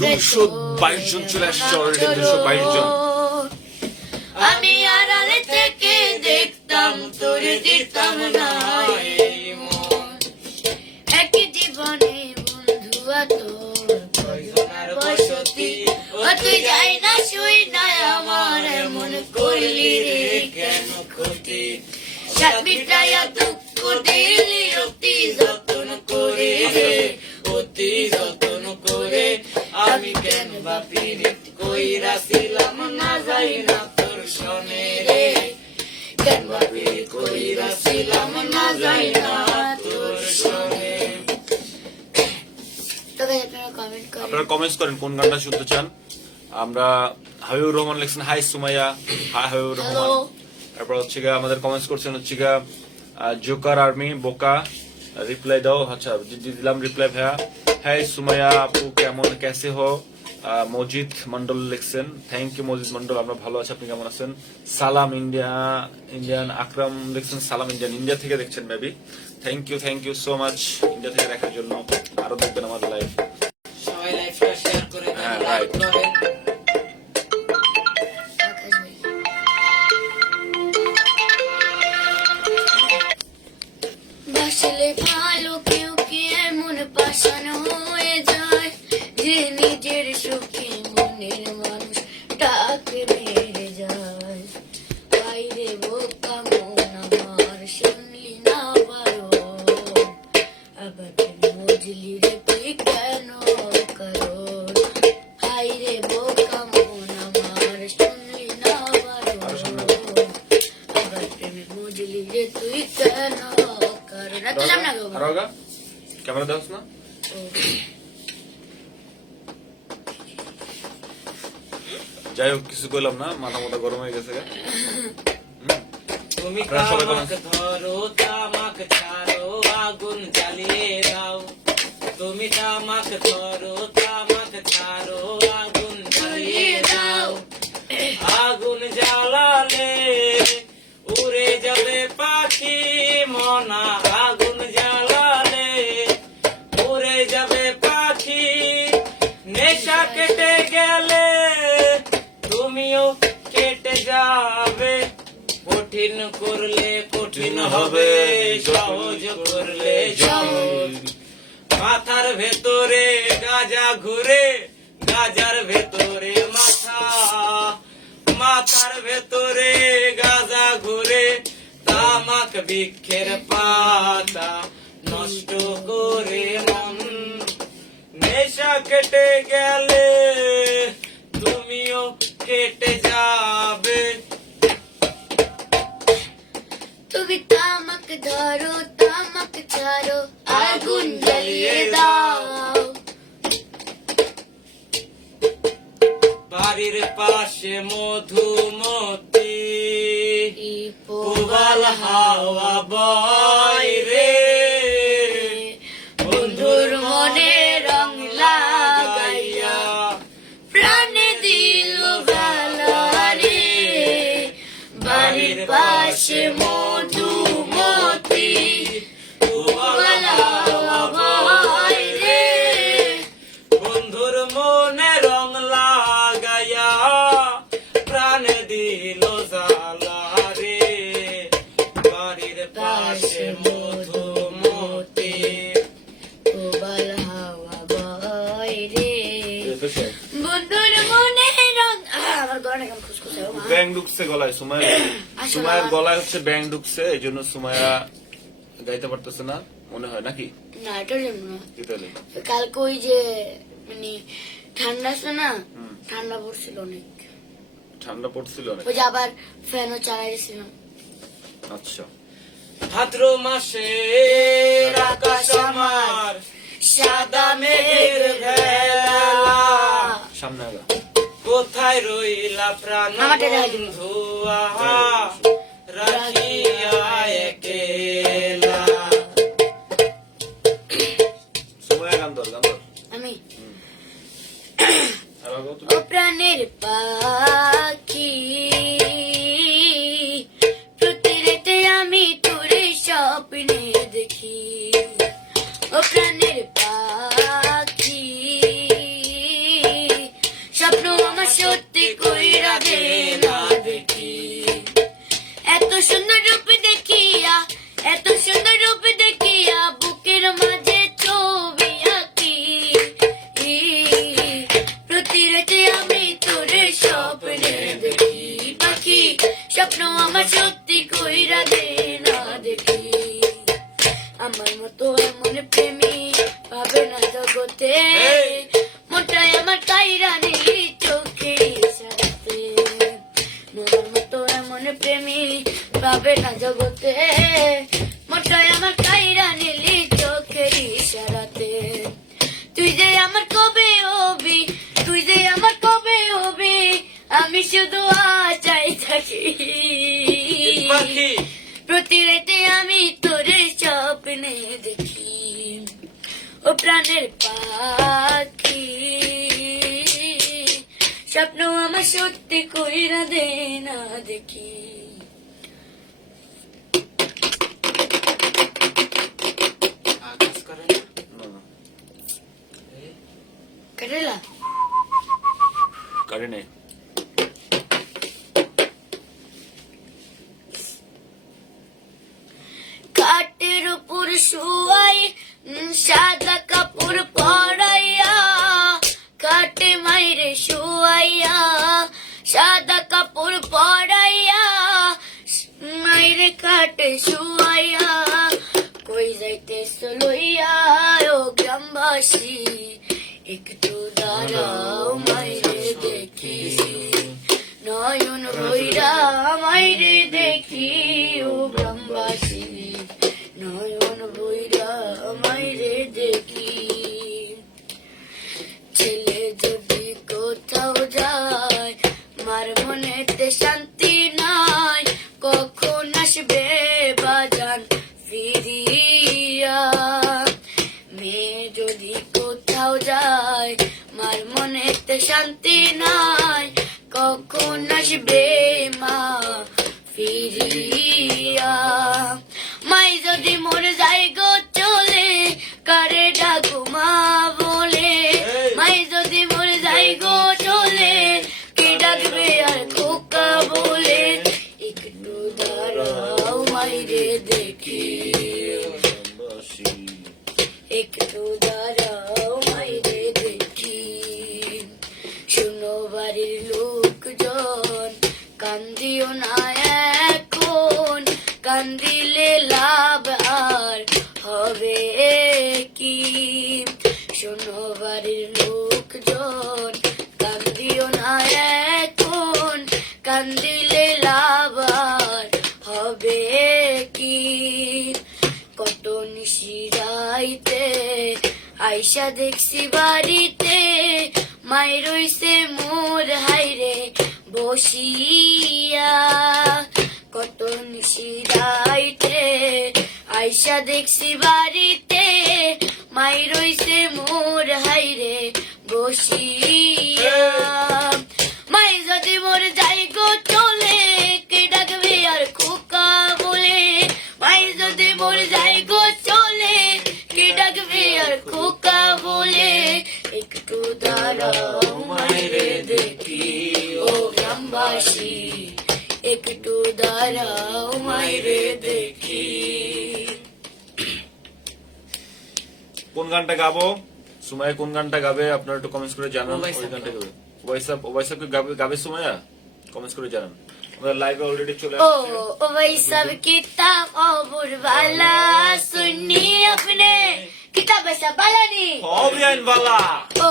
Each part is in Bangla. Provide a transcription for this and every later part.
222 জন চলে আসছে অলরেডি, 222 জন। আমি আড়ালে থেকে দেখতাম তোর দিতাম না এক জীবনে বন্ধু তোর কয়জনের বসতি ও তুই যাই না শুই না আমার মন করলি রে কেন ক্ষতি সাত মিটাইয়া দুঃখ দিলি অতি যত্ন করে রে অতি যত্ন করে আমি কেন বা পীড়িত কইরাছিলাম না যাই না তোর শোনে রে কেন বা পীড়িত কইরাছিলাম না যাই না তোর শোনে। তবে আপনারা কমেন্টস করেন কোন গানটা শুনতে চান। আমরা হাবিবুর রহমান লিখছেন হাই সুমাইয়া, হাই হাবিবুর রহমান। তারপর হচ্ছে গিয়ে আমাদের কমেন্টস করছেন হচ্ছে গিয়ে জোকার আর্মি বোকা রিপ্লাই দাও। আচ্ছা দিলাম রিপ্লাই ভাইয়া। হাই সুমাইয়া আপু কেমন কেসে হো। মজিদ মন্ডল লিখছেন থ্যাংক ইউ মজিদ মন্ডল, আমরা ভালো আছি, আপনি কেমন আছেন। সালাম ইন্ডিয়ান আকরাম লিখছেন সালাম ইন্ডিয়া থেকে দেখছেন maybe. Thank you so much India থেকে দেখার জন্য। আরো দেখবেন আমার লাইভ, সবাই লাইভটা শেয়ার করে দেন, লাইক করেন। বাসলে ভালো কেউ কি এমন পাশান হয়ে যায় যে নিজের সুখে মনের মানুষ ডাকে মেরে যায়। বাইরে বোকা মন আমার শুনলি না বারো আবার বুঝলি রে তুই কেন কারণ হাইরে বোকা মন আমার শুনলি না বারো আবার প্রেমে বুঝলি রে তুই কেন কারণ। এত জাম না গো ক্যামেরা দাও না। যাই হোক কিছু কইলাম না, মাথা মাথা গরম হয়ে গেছে। তুমি তামাক ধরো তামাক ছাড়ো আগুন জ্বালিয়ে দাও। তুমি তামাক ধরো তামাক ছাড়ো আগুন জ্বালিয়ে দাও। আগুন জ্বালালে উড়ে যাবে পাখি মনা। আগুন জ্বালালে উড়ে যাবে পাখি। নেশা কেটে গেলে তুমিও কেটে যাবে। কঠিন করলে কঠিন হবে, সহজ করলে সহজ। মাথার ভেতরে গাজা ঘুরে, গাজার ভেতরে মাথা। মাথার ভেতরে গাজা ঘুরে, তামাক বৃক্ষের পাতা নষ্ট করে মন। নেশা কেটে গেলে তুমিও কেটে যাবে। তুমি তামাক ধরো তামাক ছাড়ো আগুন জ্বালিয়ে দাও। বাড়ির পাশে মধুমতি পুবাল হাওয়া বয় রে। বন্ধুর মনে রং লাগাইয়া প্রাণে দিল গালারে। বাড়ির পাশে মধুমতি পুবাল হাওয়া বয় রে। বন্ধুর মনে রং লাগাইয়া প্রাণ দিল জালা রে। বাড়ির পাশে মধুমতি পুবাল হাওয়া বয় রে। বন্ধুর মনে রং আমার গলাটা কেমন খুশখুশে ও মা। ব্যাং ঢুকছে গলায় সুমাইয়ার গলায় হচ্ছে ব্যাং ঢুকছে, এই জন্য সুমাইয়া গাইতে পারতেছে না মনে হয় নাকি। না এটা জন্য কি তাহলে কালকে ওই যে মানে ঠান্ডা আছে না, ঠান্ডা পড়ছিল অনেক, ঠান্ডা পড়ছিল অনেক। ওই যে আবার ফ্যানও চালাইছিলাম। আচ্ছা ভাদ্র মাসে আকাশ আমার সাদা মেঘের ভেলা। সামনে আগা কোথায় রইলা প্রাণ বন্ধু আহা রাখিয়া একেলা। সুমাইয়া গান ধর আমি আর আগাও তুমি। ও প্রাণের পাখি প্রতি রাতে আমি তোরে স্বপ্নে দেখি। ও প্রাণের পাখি আমার সত্যি কইরা দে না দেখি আমার মতো এমন প্রেমী পাবে না জগতে মোটাই আমার কাইরা নিলি চোখে ইশারাতে আমার মতো এমন প্রেমী পাবে না জগতে মোটাই আমার কাইরা নিলি চোখের ইশারাতে তুই যে আমার কবে হবি তুই যে আমার কবে হবি আমি শুধু আশায় থাকি পাখি প্রতি রাতে আমি তোর স্বপ্নে দেখি ও প্রাণের পাখি স্বপ্ন আমার সত্যি কইরা দে না দেখি আকাশ করে না কেটেলা কাটে নেই। কাটের উপর শুয়াই সাদা কাপড় পরাইয়া কাটে মাইরে শুয়াইয়া সাদা কাপড় পরাইয়া মাইরে কাটে শুয়াইয়া কই যাইতে লইয়া ও গ্রামবাসী একটু দাঁড়াও মাইরে দেখি নয়ন ভৈরা মাইরে দেখি ও গ্রামবাসী নয়ন ভৈরা মাইরে দেখি ছেলে যদি কোথাও যায় মার মনেতে শান্তি নাই কখন আসবে বাজান ফিরিয়া মেয়ে যদি কোথাও যায় মার মনেতে শান্তি নাই কখন আসবে মা ফিরিয়া মাই যদি মোর যাই গো চলে কারে ডাকু মা বলে মাই যদি মোর যাই গো চলে কে ডাকবে আর খোকা বলে একটু দাঁড়াও মাইরে দেখি একটু দাঁড়াও মাইরে দেখি শুনো বাড়ির লোকজন কান্দিও না এখন কান্দিলে লাভ আর হবে কি শোনো বাড়ির লোকজন কান্দিও না এখন কান্দিলে লাভ আর হবে কি কত নিশিরাইতে আইসা দেখছি বাড়িতে মাই রইছে মোর হাইরে বসিয়া কত নিশিরাইতে আইসা দেখছি বাড়িতে মাই রইছে মোর হাইরে বসিয়া মাই যদি মোর যাই গো চলে কে ডাকবে আর খোকা বলে মাই যদি মোর যাই গো চলে কে ডাকবে আর খোকা বলে একটু দাঁড়াও মাইরে দেখি ও গ্রামবাসী একটু দাঁড়াও মাইরে দেখি কোন গানটা গাবো সুমাইয়া কোন গানটা গাবে আপনারা একটু কমেন্টস করে জানান। ওবাইস ওই সাহেব গানটা গাবে ওবাইস সাহেব গাবে সুমাইয়া কমেন্টস করে জানান। আমাদের লাইভে অলরেডি চলে ओ আসছে। ओ भाई सब किताब और वाला सुन्नी अपने किताब ऐसा बाला नहीं অবিয়ান বালা ओ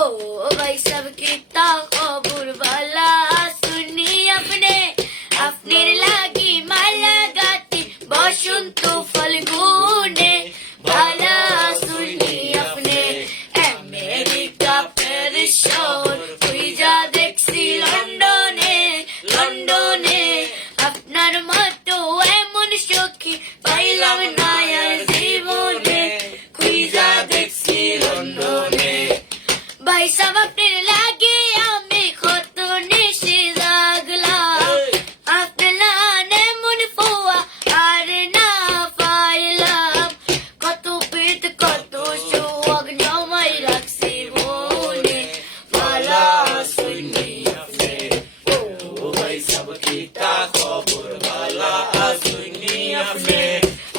भाई सब किताब और वाला सुन्नी अपने अपने लागी माला गाती बसंत फल्गुने बाला सुन्नी अपने अमेरिका पेरिस और जा देखसी लंडने লন্ডনে আপনার মতো এমন সখী পাইলাম না আর জীবনে খুঁজা দেখছি লন্ডনে ভাই সাহেব আপনার লাগে আমি কত নিশি লাগলাম আপনার এমন ফোয়া আর না পাইলাম কত পেট কত সোয়াগ জমাই রাখছি মনে মালা শুনি আপনি ও ভাই সব কিতা খবর বালা শুনি আপনি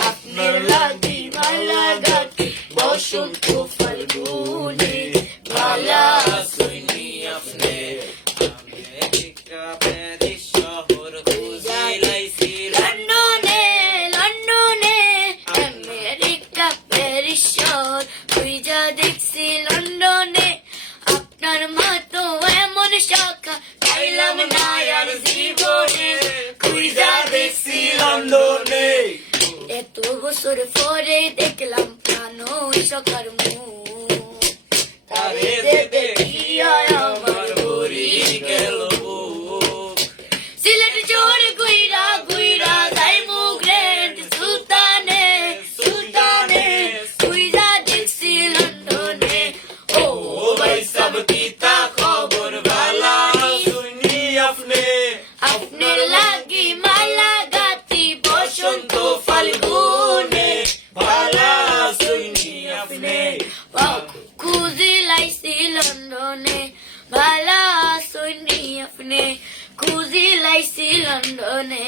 আপনার লাগি মালা গাতি বসন্ত ফাল্গুনে মালা শুনি তোমার মতো এমন সখা পাইলাম না আর জীবনে, খুঁজা দেখছি লন্ডনে, এত বছর পরে দেখলাম প্রাণ সখার মুখ, তারে যে দেখিয়া আমার ভরি গেল বুক। সিলেট জোর গুইরা গুইরা যাই মুগ্রেট সুলতানে সুলতানে, খুঁজা দেখছি লন্ডনে। ও ও ভাই সব কিতা খবর বালা শুনি আপনি, আপনার লাগি মালা গাতি বসন্ত ফাল্গুনে, বালা শুনি আপনি, খুঁজি লাইছি লন্ডনে, ভালা শুনি আপনি খুঁজি লাইছি লন্ডনে।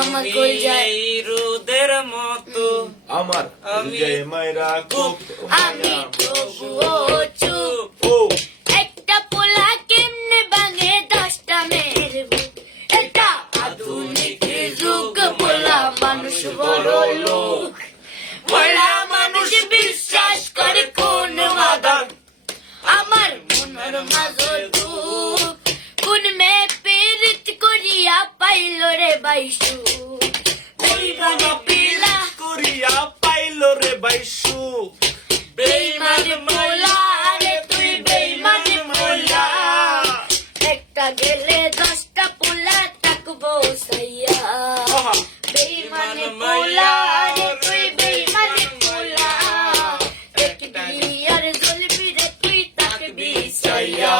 আমার কই যায় এই রোদের মতো আমার আমি- হৃদয়ে মায়েরা খুব আমি তবুও চুপ, ও একটা পোলা কেমনে ভাঙে 10টা মেয়ের বুক, এটা আধুনিক যুগ, পোলা মানুষ বড় লোক, পোলা মানুষ বিশ্বাস করে কোন মাদার, আমার মনের মাঝে দুঃখ, কোন মেয়ে পীড়িত করিয়া পাইল রে বাইসু, বেইমানে পিলা করিয়া পাইল রে বাইশু, বেইমানে পোলা রে তুই বেইমানে পোলা, একটা গেলে 10টা পোলা থাকবো সাইয়া, বেইমানে পোলা রে তুই বেইমানে পোলা, দেখবি আর জ্বলবি রে তুই থাকবি সাইয়া।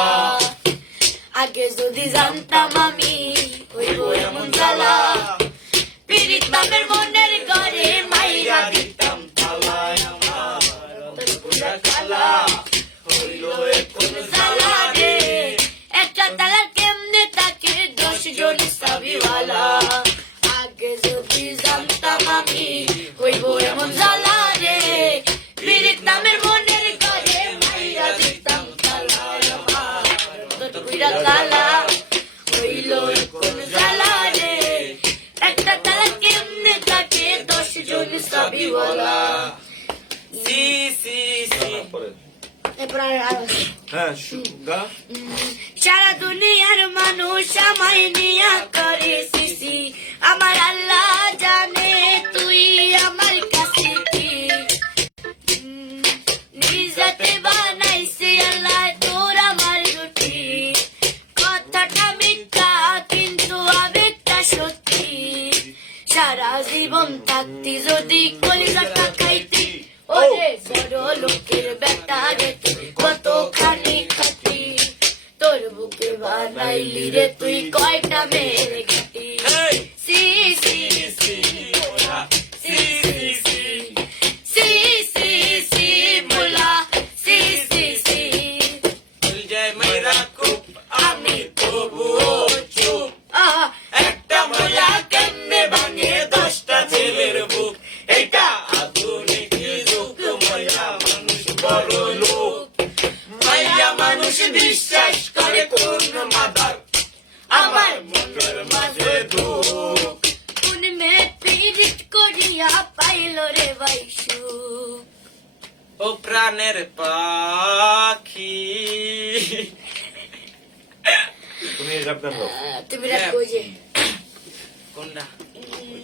আগে যদি জানতাম আমি হইব এমন জ্বালা, পীড়িত বাপের মনের ঘরে মাইরা দিতাম তালায় আমার তোর পুরা কালা কালা হইল এখন জ্বালা রে, একটা তালা কেমনে তাকে 10 জন সাবিওয়ালা, আগে যদি জানতাম আমি হইব এমন জ্বালা রে, পীড়িত নামের মনের ঘরে মাইরা দিতাম তালায় আমার তোর পুরা কালা হইল এখন জ্বালা রে, একটা তালা কেমনে তাকে 10 জন সাবিওয়ালা। সি সি সি তারপরে এরপর আর হ্যাঁ গা সারা দুনিয়ার মানুষ আমায় নিয়া করে সিসি, আমার আল্লাহ জানে তুই আমার কাছে কি, নিজাতে বানাইছে আল্লাহ তোর আমার রুটি, কথাটা মিথ্যা কিন্তু আবেগটা সত্যি, সারা জীবন থাকতি যদি কলিজাটা খাইতি, ওরে বড় লোকের বেটা রে তুই কতখানি খাতি, তোর বুকে বানাইলি রে তুই কয়টা মেরে খাতি, Hey! সি সি সি মোলা, সি সি সি সি সি সি মোলা, সি সি সি ভুল যায় মেরা খুব আমি তবুও চুপ, আহা একটা মোলা কেমনে ভাঙে 10টা ছেলের বুক, এটা আধুনিক যুগ, মায়া মানুষ বড় লোক, মায়া মানুষ বিশ্বাস করে কোন মাদার, আমার মনের মাঝে দুঃখ। কোন মেয়ে পীড়িত করিয়া পাইল রে বাইসু, ও প্রাণের পাখি, তুমি রাপ গান গাও তুমি রাত কইছে কোনটা?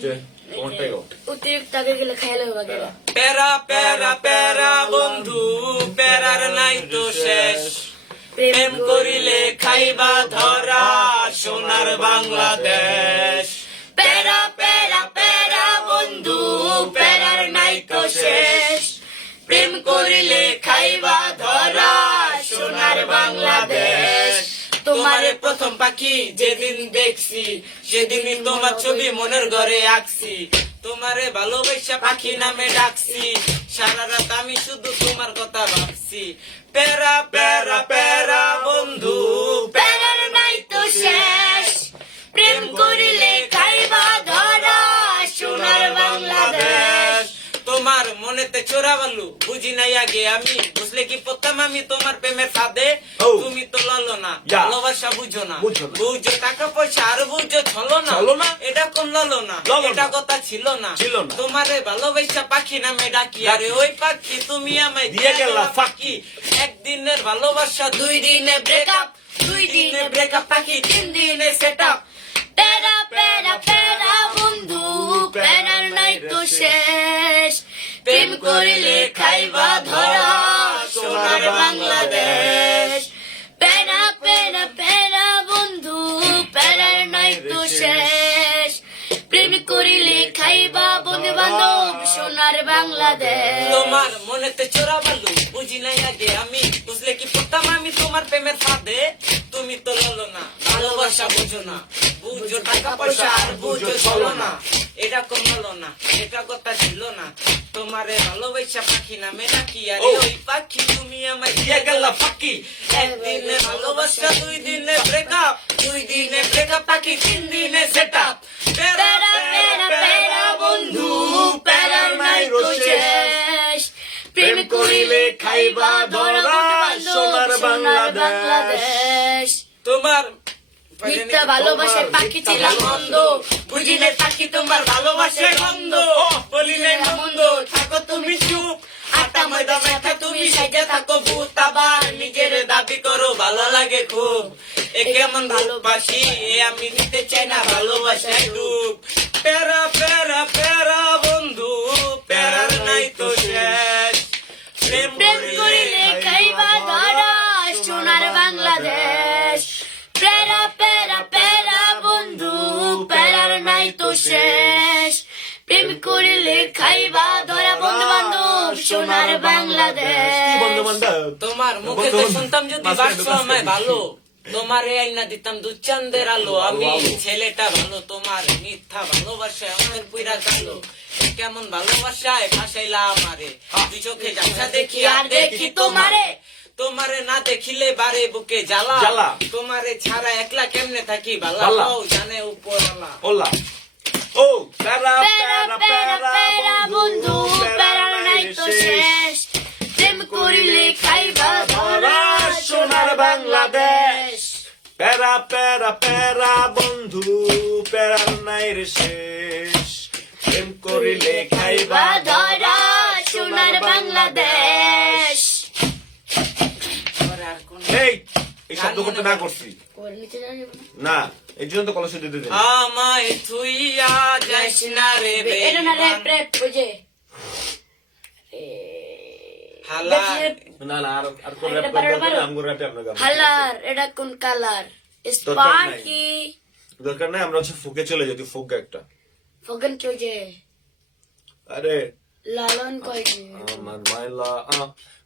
যে কোনটাই গাও অতিরিক্ত আগে গেলে খাইলে হবে গেলে, প্যারা প্যারা প্যারা বন্ধু, প্যারার নাই তো শেষ, প্রেম করিলে খাইবা ধরা সোনার বাংলাদেশ, প্যারা প্যারা প্যারা বন্ধু প্যারার নাই তো শেষ, প্রেম করিলে খাইবা ধরা সোনার বাংলাদেশ। তোমারে প্রথম পাখি যেদিন দেখছি, সেদিনই তোমার ছবি মনের ঘরে আঁকছি, তোমারে ভালোবাসা পাখি নামে ডাকছি, সারা রাত আমি শুধু তোমার কথা ভাবছি, প্যারা প্যারা প্যারা বন্ধু, প্যারার নাই তো শেষ, প্রেম করিলে খাইবা ধরা সোনার বাংলাদেশ। তোমার মনেতে চোরা বালু বুঝি নাই আগে আমি, বুঝলে কি প্রথম আমি তোমার প্রেমের ফাঁদে, Oh. তুমি তো লালো না Yeah. ভালোবাসা বুঝো না বুঝো না। বুঝো টাকা পয়সা আর বুঝো ছলনা ছলনা। এটা কোন ললনা ললনা। এটা কথা ছিল না ছিল না। তোমারে ভালোবাসা পাখি নামে ডাকি আরে ওই পাখি তুমি আমায় দিয়ে গেলা ফাঁকি। একদিনের ভালোবাসা 2 দিনে ব্রেকআপ 2 দিনে ব্রেকআপ পাখি 3 দিনে সেটআপ প্যারা প্যারা প্যারা বন্ধু প্যারার নাই তো শেষ প্রেম করিলে খাইবা ধরা সোনার বাংলাদেশ প্যারা প্যারা প্যারা বন্ধু প্যারার নাই তো শেষ প্রেম করিলে খাইবা বন্ধু বান্ধব সোনার বাংলাদেশ তোমার মনেতে চোরা বালু বুঝি নাই আগে আমি বুঝলে কি পড়তাম আমি তোমার প্রেমের ফাঁদে তুমি তো ললো না ভালোবাসা বুঝো না বুঝো টাকা পয়সা আর বুঝো চলো না এটা কোন হলো না এটা কথা ছিল না তোমারে ভালোবাসা পাখি নামে ডাকি আরে ওই পাখি তুমি আমায় দিয়ে গেলা ফাঁকি একদিনে ভালোবাসা 2 দিনে ব্রেকআপ 2 দিনে ব্রেকআপ পাখি 3 দিনে সেটআপ প্যারা প্যারা প্যারা বন্ধু প্যারার নাই তো শেষ প্রেম করিলে খাইবা ধরা সোনার বাংলাদেশ তোমার মিথ্যা ভালোবাসার পাখি ছিলাম মন্দ বুঝি নাই পাখি তোমার ভালোবাসার গন্ধ বলি নাই মন্দ থাকো তুমি চুপ আটা ময়দা মেখা তুমি সাইজে থাকো ভূত আবার নিজের দাবি করো ভালো লাগে খুব এ কেমন ভালোবাসি এ আমি দিতে চাই না ভালোবাসায় ডুব প্যারা প্যারা প্যারা বন্ধু প্যারার নাই তো শেষ প্রেম করিলে খাইবা ধরা সোনার বাংলাদেশ প্যারা প্যারা প্যারা বন্ধু প্যারার নাই তো শেষ প্রেম করিলে খাইবা ধরা বন্ধু বান্ধব সোনার কি বাংলাদেশ বন্ধু বান্ধব? তোমার মুখে তো শুনতাম যদি বাসো আমায় ভালো তোমার আইনা দিতাম দুচান্দের আলো আমি ছেলেটা ভালো তোমার মিথ্যা ভালোবাসা আমাদের পুরা গেলো কেমন ভালোবাসায় ফাঁসাইলা আমারে দুই চোখে ঝাপসা দেখি আর দেখি তোমারে তোমারে না দেখিলে বারে বুকে জ্বালা জ্বালা। তোমারে ছাড়া একলা কেমনে থাকি ভালো ভালা। জানে উপরওয়ালা ওলা ও প্যারা প্যারা প্যারা প্যারা বন্ধু প্যারার নাই তো শেষ প্রেম করিলে খাইবা ধরা সোনার বাংলাদেশ প্যারা প্যারা প্যারা বন্ধু প্যারার নাই রে শেষ প্রেম করিলে খাইবা বা ধরা সোনার বাংলাদেশ আর কোন এই শব্দ করতে না করছি না এই জন্য তো কলসি দিতে দিন আমায় থুইয়া যাইস না রে এটা না রে বেঈমান। প্রেপ বুঝে হালা না না আর কোন র‍্যাপ করতে আমগো র‍্যাপে আপনাকে হালার এটা কোন কালার স্পার্কি দরকার নাই আমরা হচ্ছে ফুকে চলে যেতে ফুক একটা ফগন কি যে আরে লালন কই যে আমার মাইলা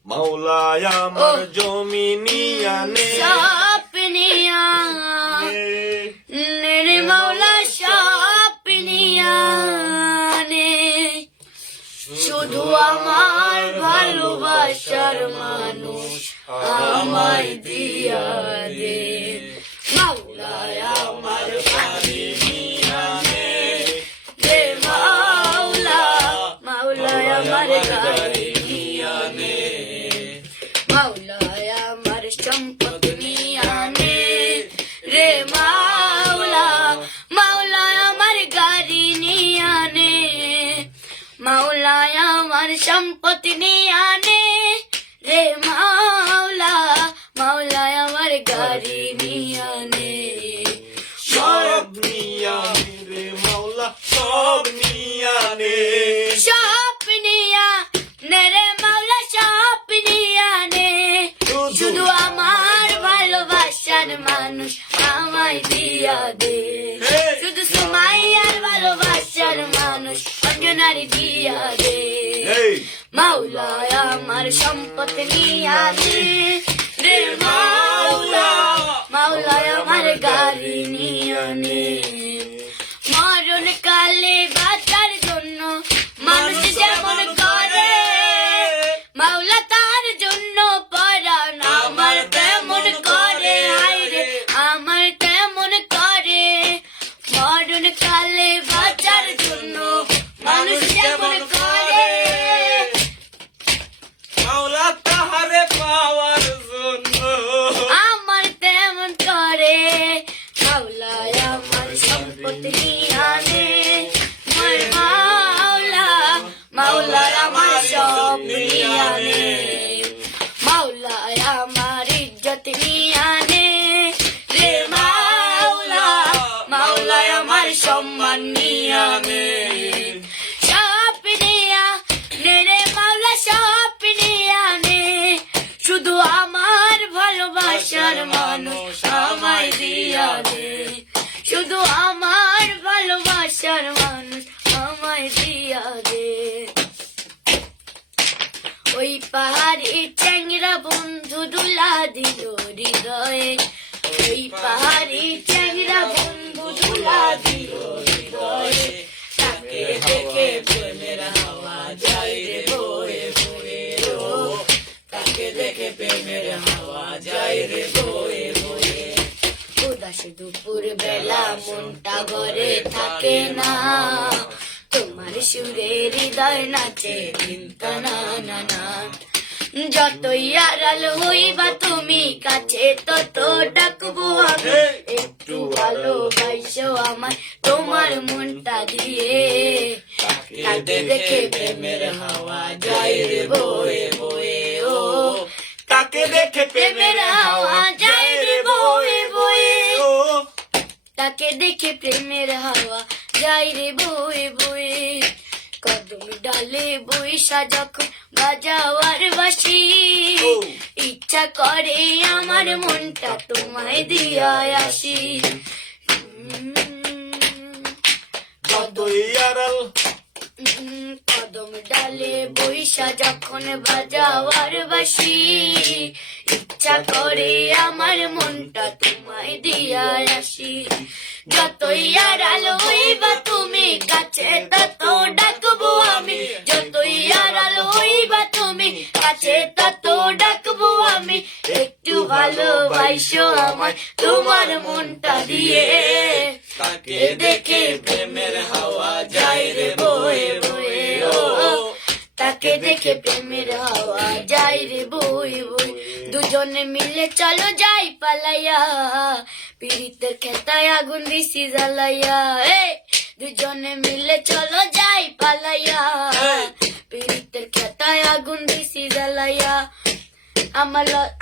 মাওলায় আমার জমিনিয়া নে সাপনিয়া নেরে মাওলা সাপনিয়া নে শুধু আমার ভালোবাসার মানুষ আমায় দিয়া দে মাওলায় আমার গারিনিয়া নে রে মাওলা মাওলায় আমার গারিনিয়া নে মাওলায় আমার সম্পদ নিয়া নে রে মাওলা মাওলায় আমার গাড়ি নিয়া নে মাওলায় আমার সম্পত্তি নিয়া নে রে মাওলা মাওলায় আমার গাড়ি নিয়া নে সব নিয়া নে রে মাওলা সব নিয়া নে সব নিয়া নে রে মাওলা সব নিয়া নে শুধু আমার ভালোবাসার মানুষ আমায় দিয়া দে শুধু সুমাইয়ার ভালোবাসার মানুষ অঞ্জনারি দিয়া দে এই মাওলায় আমার সম্পদ নিয়া দে রে মাওলা মাওলায় আমার গাড়ি নিয়া নে মরণ কালে বাঁচার জন্য মানুষ যেমন করে মাওলা তার জন্য পরাণ আমার তেমন করে হায়রে আমার তেমন করে মরণ কালে বাঁচার জন্য মানুষ যেমন করে মাওলা তাহারে পাওয়ার জন্য মানুষ আমায় দিয়া দে, শুধু আমার ভালোবাসার মানুষ আমায় দিয়া দে। ওই পাহাড়ি চ্যাংরা বন্ধু দুলা দিল হৃদয়ে, ওই পাহাড়ি চ্যাংরা বন্ধু দুলা দিল হৃদয়ে, তাকে দেখে প্রেমের হাওয়া যায় রে বয়ে বয়ে ও, তাকে দেখে প্রেমের হাওয়া যায় রে বয়ে বয়ে। উদাস দুপুর বেলা মনটা ঘরে থাকে না, তোমার সুরে হৃদয় নাচে চিন্তা না না না। যতই আড়াল হইবা তুমি কাছে তত ডাকবো আমি, একটু ভালোবাসো আমায় তোমার মনটা দিয়ে, তাকে দেখে প্রেমের হাওয়া যায় রে বয়ে বয়ে ও, তাকে দেখে প্রেমের হাওয়া যায় রে বয়ে বয়ে ও, তাকে দেখে প্রেমের হাওয়া যায় রে বয়ে বয়ে। কদম ডালে বৈশা যখন বাজাওয়ার বাসি, ইচ্ছা করে আমার মনটা তোমায় দিয়া আসি। যতই আড়াল কদম ডালে বৈশা যখন বাজাওয়ার বাসি, ইচ্ছা করে আমার মনটা তোমায় দিয়া আসি। যতই আড়াল হইবা তুমি কাছে তত ডাকবো আমি, যতই আড়াল হইবা তুমি কাছে তত ডাকবো আমি, একটু ভালোবাসো আমায় তোমার মনটা দিয়ে, তাকে দেখে প্রেমের হাওয়া যায় রে বয়ে বয়ে ও, তাকে দেখে প্রেমের হাওয়া যায় রে বয়ে বয়ে। দুজনে মিলে চলো যাই পালাইয়া, পীড়িতের খেতায় আগুন দিছি জ্বালাইয়া, দুজনে মিলে চলো যাই পালাইয়া, পীড়িতের খেতায় আগুন দিছি জ্বালাইয়া।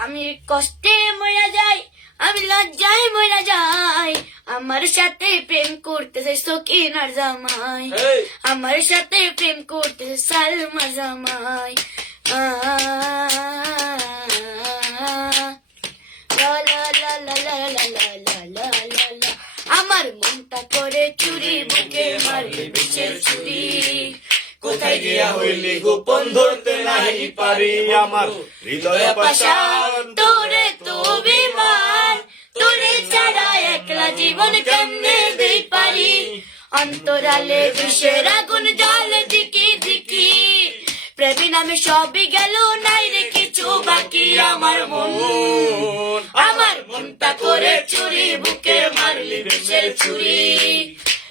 আমি কষ্টে মরে যাই, আমি লজ্জায় মরে যাই, আমার সাথে প্রেম করতেছে সকিনার জামাই, আমার সাথে প্রেম করতেছে সালমা জামাই। লা লা লা লা লা লা লা লা লা লা লা। আমার মনটা করে চুরি, বুকে মারলে বিষের ছুরি, কোথায় গিয়া হইলি গোপন ধরতে নাই পারি, আমার হৃদয় পাষাণ তোরে তো বিমান, তোরে ছাড়া একলা জীবন কেমনে দেই পারি, অন্তরালে বিষের আগুন জ্বালে দিকি দিকি, প্রেমী নামে সবই গেল নাই রে কিছু বাকি, আমার মন আমার মনটা করে চুরি, বুকে মারলি বিষের ছুরি,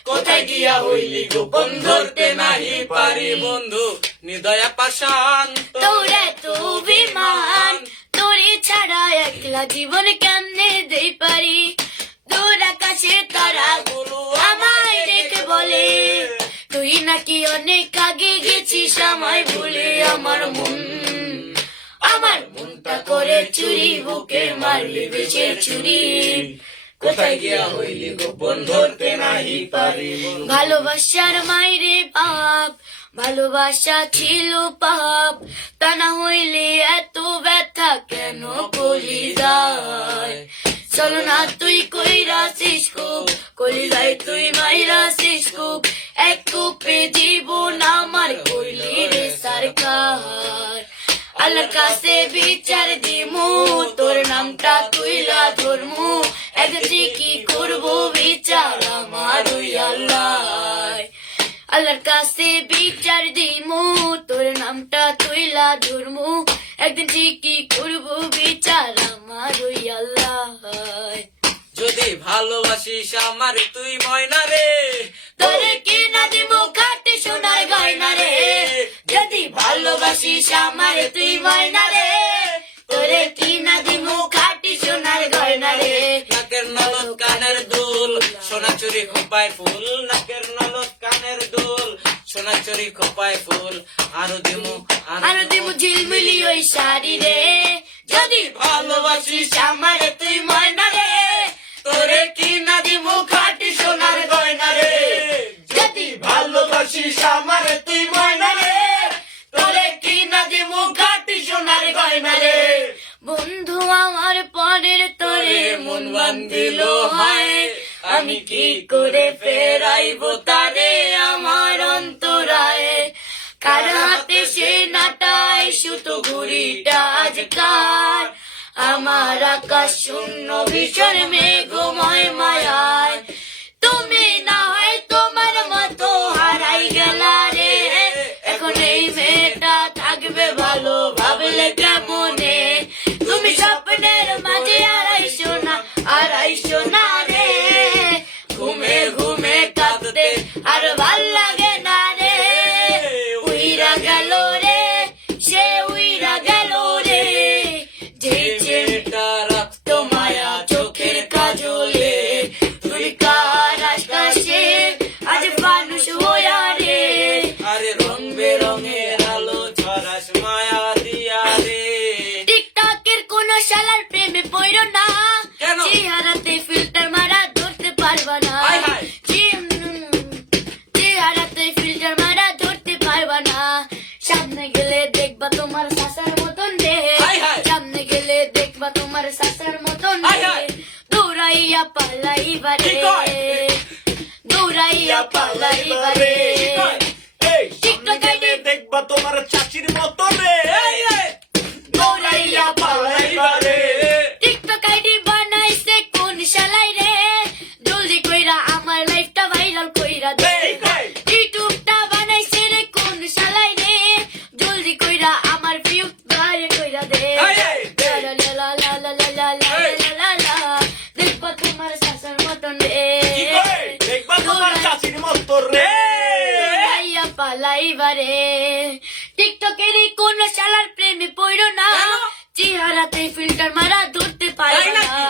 কোথায় গিয়া হইলি গোপন ধরতে নাহি পারি, বন্ধু নিদয়া পাষাণ তোরে তো বিমান, তোরে ছাড়া একলা জীবন কেমনে দেই পারি, দূর আকাশে তারা গুলো আমায় রেখে বলে, তুই নাকি অনেক আগে গেছিস আমায় ভুলে, আমার মনটা করে চুরি, বুকে মারলি বিষের ছুরি, কোথায় গিয়া হইলি গোপন ধরতে নাহি পারি, ভালোবাসার মাইরে পাপ, ভালোবাসা ছিল পাপ, তা না হইলে এত ব্যথা কেন কলিজায়, চলো না তুই কইরাছিস খুব, কলিজায় তুই মাইরাছিস খুব, এক কূপে জীবন আমার কইলি রে সরকার, আল্লাহর কাছে বিচার দিমু, তোর নামটা তুইলা ধরমু, একদিন কি করবো বিচার আমার ওই আল্লাহ, আল্লাহর কাছে বিচার দিমু, তোর নামটা তুইলা ধরমু, একদিন ঠিকই করবো বিচার আমার ওই আল্লাহ। যদি ভালোবাসিস আমার তুই ময়না রে, তোরে কি না দিমু খাটি সোনার গয়না রে, যদি ভালোবাসিস আমার তুই ময়না রে, তোরে কি না দিমু খাটি সোনার গয়না রে, নাকের নলদ কানের দুল, সোনা চুরি খোপায় ফুল, নাকের নলদ কানের দুল, সোনা চুরি খোপায় ফুল, আরো দিমু ঝিলমিলি ওই শাড়ি রে, যদি ভালোবাসিস আমার তুই ময়না রে, তোরে কি না দিমু খাটি সোনার গয়না রে, যদি ভালোবাসিস আমার তুই ময়না রে, তোরে কি না দিমু খাটি সোনার গয়না রে, বন্ধু আমার পরের তোরে দিল হায় আমি কি করে ফেরাইবো তারে আমার অন্তরায় কার হাতে সে নাটায় সুতো ঘুড়িটা আজকার আমার আকাশ শূন্য ভীষণ মেঘময় মায়ায় তুমি না হয় তোমার মতো হারাই গেলা রে এখন এই মেয়েটা থাকবে ভালো ভাবলে কেমনে তুমি স্বপ্নের মাঝে আড়াইশো না রে ঘুমে ঘুমে কাঁদতে আর ভাল লাগে না রে উইরা গেল রে সে উইরা গেল রে যে ছেলেটা রাখতো মায়া চোখের কাজলে তুই কার আকাশে আজ মানুষ হইয়া রে আরে রং বেরঙের আলো ছড়াস মায়া দিয়া রে টিকটকের কোন শালার প্রেমে পড়ো না কেন? চেহারাতে ফিল্টার মারা ধরতে পারবা না হায় হায়। চেহারাতে ফিল্টার মারা ধরতে পারবা না সামনে গেলে দেখবা তোমার শাসার মতন রে হায় হায়। সামনে গেলে দেখবা তোমার শাসার মতন হায় রে হায়। দৌড়াইয়া পালাইবারে কি কয়? দৌড়াইয়া পালাইবারে এই টিকটক আইডি দেখবা তোমার চাচির মতো রে দৌড়াইয়া পালাইবারে টিকটক আইডি বানাইছে কোন শালাই রে জলদি কইরা আমার লাইফটা ভাইরাল কইরা দে এই, এই। ইউটিউবটা বানাইছে রে কোন শালাই রে জলদি কইরা আমার ভিউ ভাইরাল কইরা দে এই, এই, এই। লা লা লা লা লা লা লা লা এই। লা লা লা দেখবা তোমার শাসার মতন রে কি কয়? দেখবা তোমার চাচির মতো রে দৌড়াইয়া পালাইবারে টিকটকের কোন শালার প্রেমে পড়ো না কেন? চেহারাতে ফিল্টার মারা ধরতে পারো তাই না নাকি?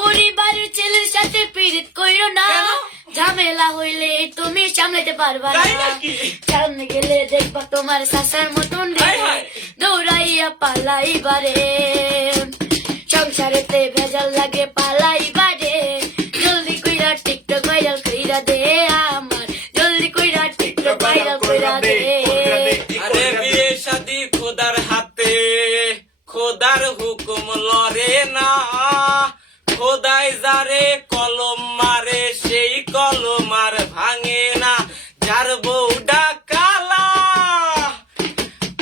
পরিবারের ছেলের সাথে পীড়িত কইরো না কেন? ঝামেলা হইলে তুমি সামলাতে পারবা তাই না নাকি? সামনে গেলে দেখবা তোমার শাসার মতন রে হায় হায়। দৌড়াইয়া পালাইবারে সংসারেতে ভেজাল লাগে পালাইবারে জলদি কইরা টিকটক ভাইরাল কইরা দে আমার জলদি কইরা টিকটক ভাইরাল কইরা দে আরে বিয়ে শাদি খোদার হাতে খোদার হুকুম লরে না খোদাই যারে কলম মারে সেই কলম আর ভাঙে না যার বউডা কালা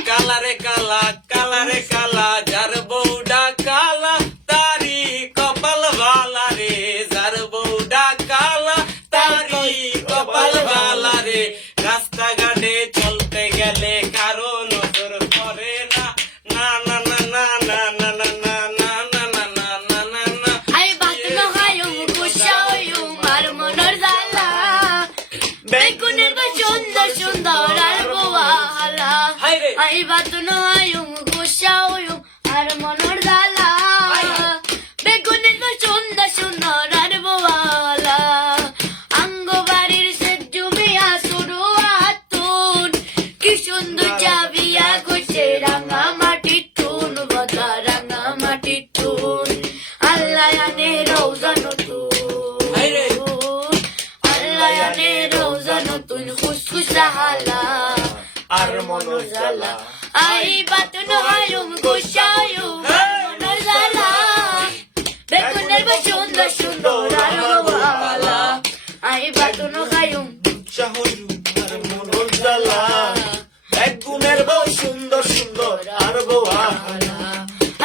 কালারে কালা কালারে কালা যার বউডা কালা তারি কপাল ভালা রে যার বউডা কালা তারি কপাল ভালা রে রাস্তাঘাটে চলতে গেলে কারো নজর পড়ে না না না না না না না না না না না না না না না আই বাত নহায়ুম কুশায়ুম আর মনের জালা বেগুনের বা সুন্দর সুন্দর আর বোয়ালা হায় রে। আই বাত নহায়ুম কুশায়ুম আর মনের জালা বেগুনের বা সুন্দর সুন্দর আর বোয়ালা আঙ্গ বাড়ির সে জমিয়া শুরু আতুন কি সুন্দর চাবিয়া করছে রাঙা মাটির টুন বদা রাঙা মাটির টুন আল্লাহ আনে রোজা নতুন হায় রে। আল্লাহ আনে রোজা নতুন খুশখুশ রাহালা আর মনোর জ্বালা আই বাত নহায়ুম কুশায়ুম আর মনের জালা বেগুনের বা সুন্দর সুন্দর আর বোয়ালা আই বাত নহায়ুম আর মনোর জ্বালা বেগুনের বউ সুন্দর সুন্দর আর বোয়ালা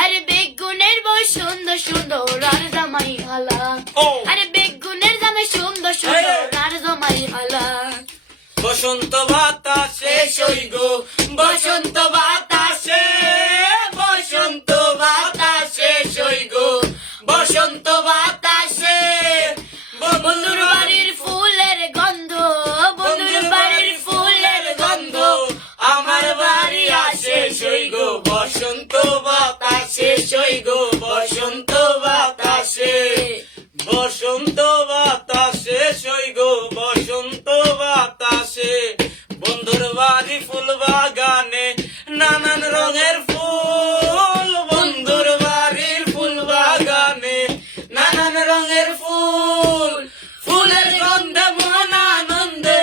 আরে বেগুনের বউ সুন্দর সুন্দর আর জামাই হালা ও। আরে বেগুনের জামাই সুন্দর সুন্দর আর জামাই হালা বসন্ত বাতাসে সইগো বসন্ত বাতাসে বসন্ত বাতাসে সইগো বসন্ত বাতাসে বন্ধুর বাড়ির ফুলের গন্ধ বন্ধুর বাড়ির ফুলের গন্ধ আমার বাড়ি আসে সইগো বসন্ত বাতাসে সইগো বসন্ত বাতাসে বসন্ত বাতাসে সইগো বসন্ত বাতাসে বন্ধুর বাড়ি ফুল বাগানে নানান রঙের ফুল বন্ধুর বাড়ির ফুল বাগানে নানান রঙের ফুল ফুলের গন্ধে মন আনন্দে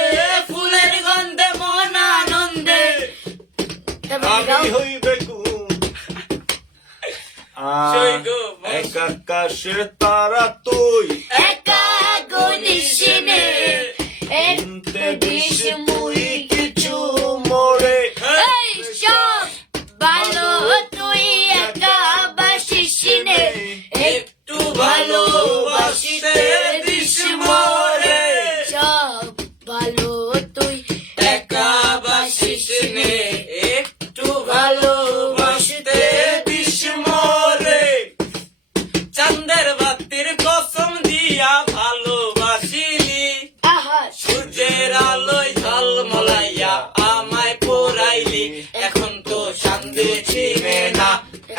ফুলের গন্ধে মন আনন্দে আমি হই বেগুন সইগো এক আকাশের তারা আমারা তুই একা গনিস নে শুনতে দিস মুই কিছু মোরে এই সব ভালো তুই একা বাসিস নে একটু ভালোবাসিতে দিস মোরে সব ভালো তুই একা বাসিস নে একটু ভালোবাসিতে দিস মোরে চাঁদের বাতির কসম দিয়া ভালোবাসিলি আহা সূর্যের আলোয় ঝলমলাইয়া আমায় পোড়াইলি এখন তো চাঁদে চিনে না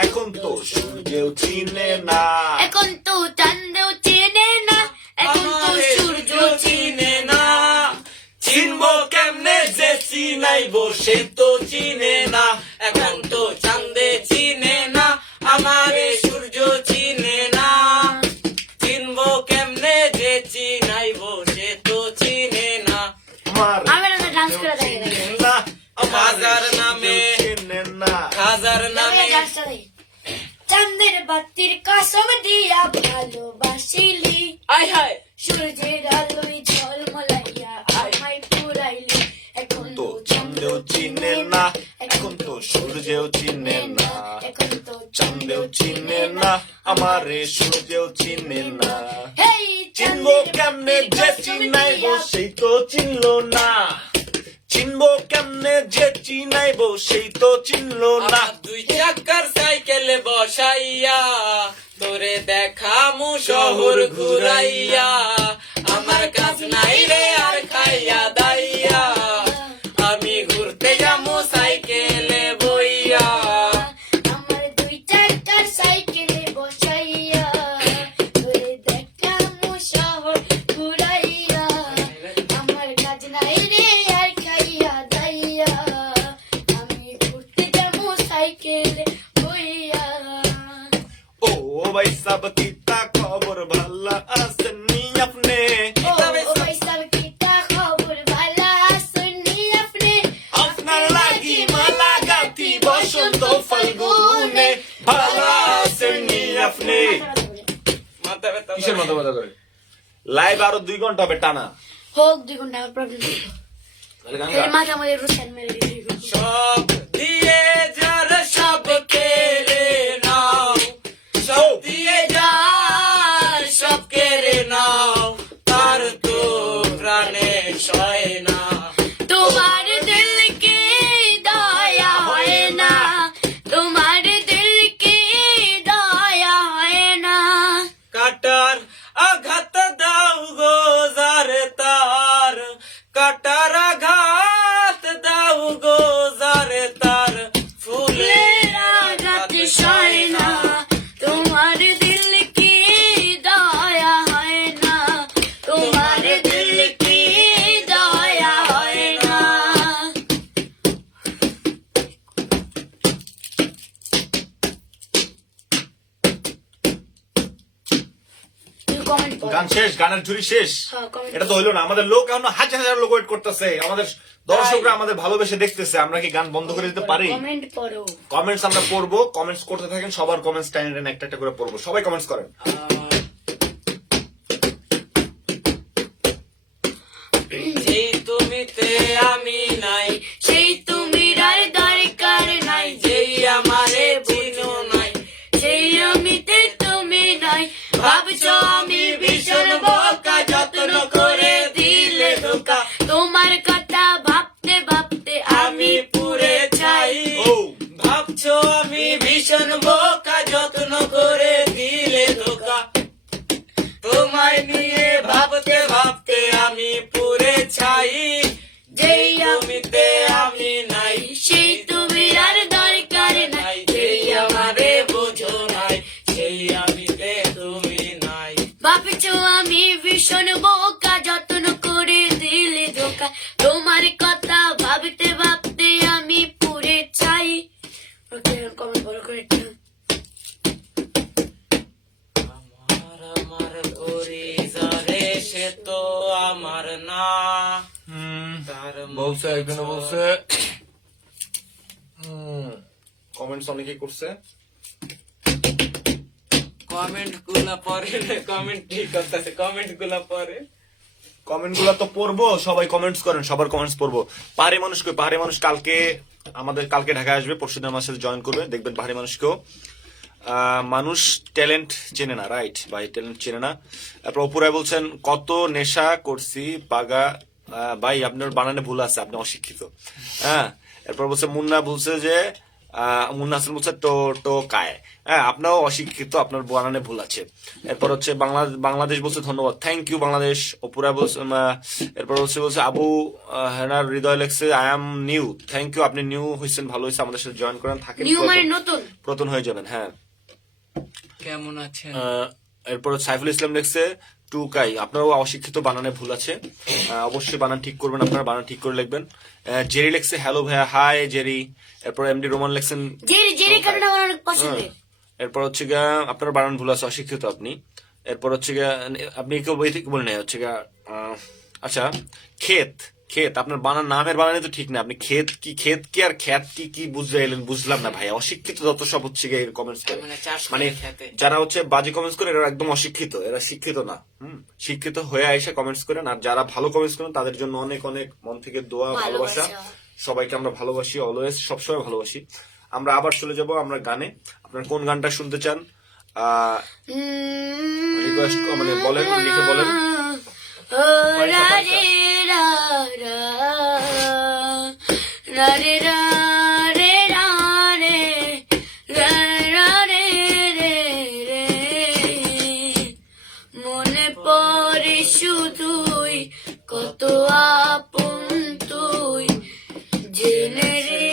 এখন তো সূর্যেও চিনে না এখন তো চাঁদেও চেনে না এখন তো আমারে সূর্য চিনে না চিনবো কেমনে যে চিনাইবো সে তো চিনে না এখন তো চাঁদে চিনে না আমারে সূর্য চিনে না চিনবো কেমনে যে চিনাইবো সে তো চিনে না আমার আমি না ডান্স করে দেখে দেখে না হাজার নামে চিনে না হাজার নামে চাঁদের বাতির কসম দিয়া ভালোবাসিলি আয় হায় সূর্যের আলোয় ঝলমলাইয়া আমায় পুরাইলি এখন তো চাঁদেও চিনে না এখন তো সূর্যেও চিনে না এখন তো চাঁদেও চিনে না আমারে সূর্যেও চিনে না হেই চিনবো কেমনে যে চিনাইবো সেই তো চিনলো না চিনবো কেমনে যে চিনাইবো সেই তো চিনলো না আমার দুই চাকার সাইকেলে বসাইয়া তোরে দেখামু শহর ঘুরাইয়া আমার কাজ নাই রে আর খাইয়া দাইয়া আমি ঘুরতে যামু সাইকেলে বইয়া আমার দুই চাকার সাইকেলে বসাইয়া তোরে দেখামু শহর ঘুরাইয়া আমার কাজ নাই রে আর খাইয়া দাইয়া আমি ঘুরতে যাবো সাইকেলে বইয়া ও ভাই সব কিতা খবর ভালো আসেননি আপনি ও ভাই সাব কিতা খবর ভালা শুনি আপনি আপনার লাগি মালা গাথি বসন্ত ফাল্গুনে ভালো আসেননি আপনি মাথা ব্যথা কিসের মতো কথা করে লাইভ আরো 2 ঘন্টা হবে টানা হোক 2 ঘন্টা প্রবলেম তাহলে গান এর গা। মাথা মধ্যে রুশান মেরে দিই সব দিয়ে যার সব কেড়ে নাও সব দিয়ে যার সব কেড়ে নাও তার তো প্রাণে সয় না তোমার দিল কি দয়া হয় না তোমার দিল কি দয়া হয় না কাটার আঘাত দাও গো যার তার কাটার আঘাত দাও গো যার তার ফুলের আঘাত সয় না তোমার দিল কি দয়া হয় না তোমার দিল কি দয়া হয় না তুমি কমেন্ট করো গান শেষ গানের ঝুড়ি শেষ হ্যাঁ, comment এটা তো হইলো না আমাদের লোক এখন হাজার হাজার লোক ওয়েট করতেছে আমাদের দর্শকরা আমাদের ভালোবেসে দেখতেছে আমরা কি গান বন্ধ করে দিতে পারি কমেন্ট করো কমেন্টস আমরা পড়বো কমেন্টস করতে থাকেন সবার কমেন্টস টাইম একটা একটা করে পড়বো সবাই কমেন্টস করেন যেই তুমিতে আমি নাই সেই তুমি আর দরকার নাই যেই আমারে চিনো নাই সেই আমিতে তুমি নাই ভাবছো আমি ভীষণ বোকা যত্ন করে দিলে ধোকা তোমার কথা ভাবতে ভাবতে আমি পুরে চাই ও ভাবছো আমি ভীষণ বোকা যত্ন করে দিলে ধোকা তোমায় নিয়ে ভাবতে ভাবতে আমি পুরে ছাই যেই তুমিতে আমি নাই সেই তুমি আর দরকার নাই যেই আমারে বোঝো নাই সেই আমিতে তুমি নাই ভাবছো আমি ভীষণ বোকা যত্ন করে দিলে ধোকা তোমার কথা ভাবতে ভাবতে আমি পুরে চাই ওকে কমেন্ট বড় করে একটু। আমার আমার করি যারে সে তো আমার না তার বলছে একজনে বলছে কমেন্টস অনেকে করছে কমেন্ট গুলা পরে, কমেন্ট ঠিক করতেছে, কমেন্ট গুলা পরে। কমেন্ট গুলা তো পড়বো, সবাই কমেন্টস করেন, সবার কমেন্টস পড়বো। পাহাড়ি মানুষ কালকে ঢাকায় আসবে, পরশুদিন আমার সাথে জয়েন করবে, দেখবেন পাহাড়ি মানুষকেও। মানুষ ট্যালেন্ট চেনে না, রাইট ভাই, ট্যালেন্ট চেনে না। তারপর অপুরাই বলছেন কত নেশা করছি বাগা, ভাই আপনার বানানে ভুল আছে, আপনি অশিক্ষিত। হ্যাঁ, এরপর বলছে মুন্না বলছে যে মুন্না হাসান বলছে টো কায়, হ্যাঁ আপনারও অশিক্ষিত, আপনার বানানে ভুল আছে। এরপর হচ্ছে বাংলাদেশ বলছে ধন্যবাদ, থ্যাংক ইউ বাংলাদেশ। অপুরা বলছে এরপর বলছে আবু হেনার হৃদয় লেখছে I am new, thank you, আপনি নিউ হয়েছেন, ভালো হয়েছে, আমাদের সাথে জয়েন করেন, থাকেন, নিউ মানে নতুন, প্রথম হয়ে যাবেন। হ্যাঁ, কেমন আছেন? এরপর সাইফুল ইসলাম লিখছে টুকাই, আপনারও অশিক্ষিত, বানানে ভুল আছে, অবশ্যই বানান ঠিক করবেন, আপনারা বানান ঠিক করে লিখবেন। জেরি লিখছে হ্যালো ভাইয়া, হাই জেরি। এরপর এমডি রোমান লিখছেন জেরি কারণে আমার অনেক পছন্দের। এরপর হচ্ছে গা আপনার বানান ভুল আছে, অশিক্ষিত আপনি। এরপর হচ্ছে গা আপনি কেউ বই থেকে বলে নেই, হচ্ছে গা আচ্ছা ক্ষেত আপনার বানান, নামের বানানে তো ঠিক না, আপনি ক্ষেত কি আর খ্যাত কি বুঝতে এলেন, বুঝলাম না ভাই। অশিক্ষিত যত সব হচ্ছে গিয়ে কমেন্টস করে, মানে যারা হচ্ছে বাজে কমেন্টস করে এরা একদম অশিক্ষিত, এরা শিক্ষিত না। শিক্ষিত হয়ে এসে কমেন্টস করেন, আর যারা ভালো কমেন্টস করেন তাদের জন্য অনেক অনেক মন থেকে দোয়া, ভালোবাসা। সবাইকে আমরা ভালোবাসি, অলওয়েজ, সবসময় ভালোবাসি। আমরা আবার চলে যাব আমরা গানে। আপনার কোন গানটা শুনতে চান রিকোয়েস্ট মানে বলেন, লিখে বলেন। মনে পড়ে শুধুই কত আপন তুই, জেনে রে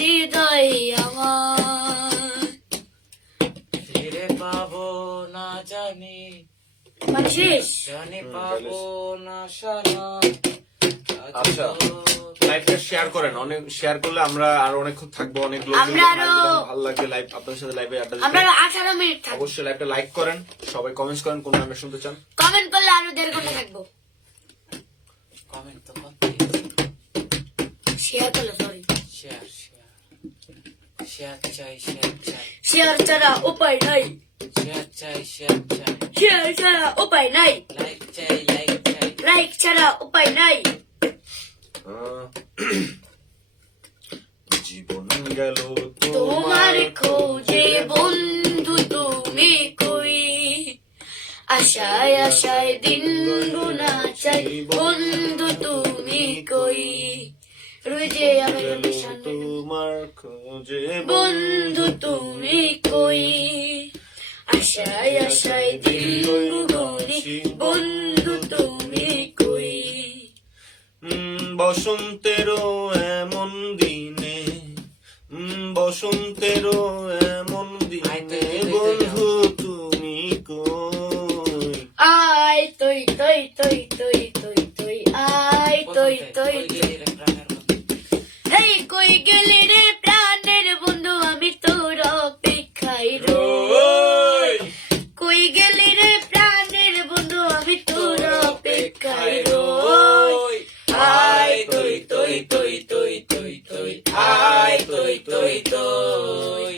হৃদয় আমার। ফিরে পাবো না জানি, শেষ জানি পাবো না সানা। আচ্ছা, লাইভটা শেয়ার করেন, অনেক শেয়ার করলে আমরা আর অনেকক্ষণ থাকবো, অনেক লোক ভালো লাগবে লাইভ, আপনাদের সাথে লাইভে আড্ডা দিতে। আমরা 18 মিনিট থাকবো। অবশ্যই লাইভটা লাইক করেন, সবাই কমেন্টস করেন কোন গানটা শুনতে চান। কমেন্ট করলে আরো 1.5 ঘন্টা থাকবো। কমেন্ট তো করতে, শেয়ার করলে, সরি, শেয়ার চাই, শেয়ার ছাড়া উপায় নাই, শেয়ার চাই, শেয়ার ছাড়া উপায় নাই, লাইক চাই, লাইক ছাড়া উপায় নাই। জীবন গেল তোমার খোঁজে বন্ধু তুমি কই, আশায় আশায় দিন গুনা চাই বন্ধু তুমি কই, রোজে আমি তোমার খোঁজে বন্ধু তুমি কই, আশায় আশায় দিন গুনি বন্ধু তুমি কই। বসন্তেরও এমন দিনে, বসন্তেরও এমন দিনে বন্ধু তুমি কই। আয় তৈ তৈ তৈ তৈ তৈ তৈ, আয় তৈ তৈ তৈ। হেই কই গেলি রে প্রাণের বন্ধু, আমি তোর অপেক্ষায় রই। কই গেলি রে প্রাণের বন্ধু, আমি তোর অপেক্ষায় রই। আয় তৈ তৈ তৈ তৈ তৈ তৈ, আয় তৈ তৈ তৈ,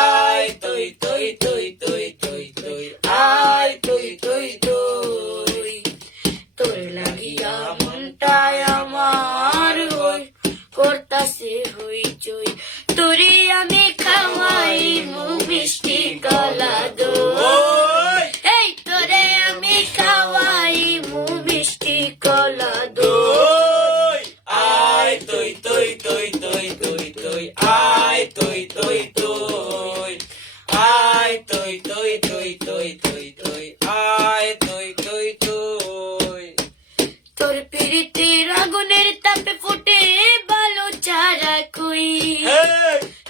আয় তৈ তৈ তৈ তৈ তৈ তৈ, আয় তৈ তৈ তৈ। তোর লাগিয়া মনটায় আমার হই করতাছে হইচই, তোরে আমি খাওয়াই মিষ্টি কলা দই। এই তোরে আমি খাওয়াই মিষ্টি কলা দই। আয় তৈ তৈ তৈ তৈ তৈ তৈ, আয় তৈ তৈ তৈ, আয় তৈ তৈ তৈ তৈ তৈ তৈ, আয় তৈ তৈ তৈ। তোর পিরিতের আগুনের তাপে ফুটে ভালো চারা কই,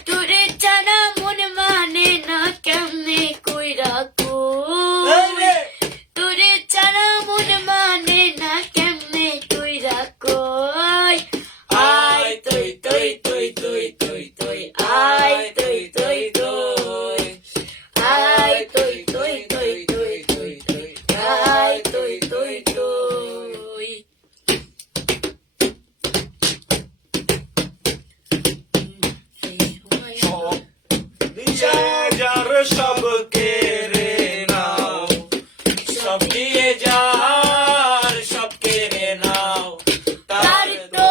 তোরে চারা মন মানে না কেমনে কইরা কই, তোরে চারা মন মানে না কেমনে কইরা কই। আয় তৈ তৈ তৈ তৈ তৈ তৈ, আয় তৈ তৈ তৈ, আয় তৈ তৈ তৈ তৈ তৈ তৈ, আয় তৈ তৈ তৈ। সব দিয়ে যার সব কেড়ে নাও, তার তো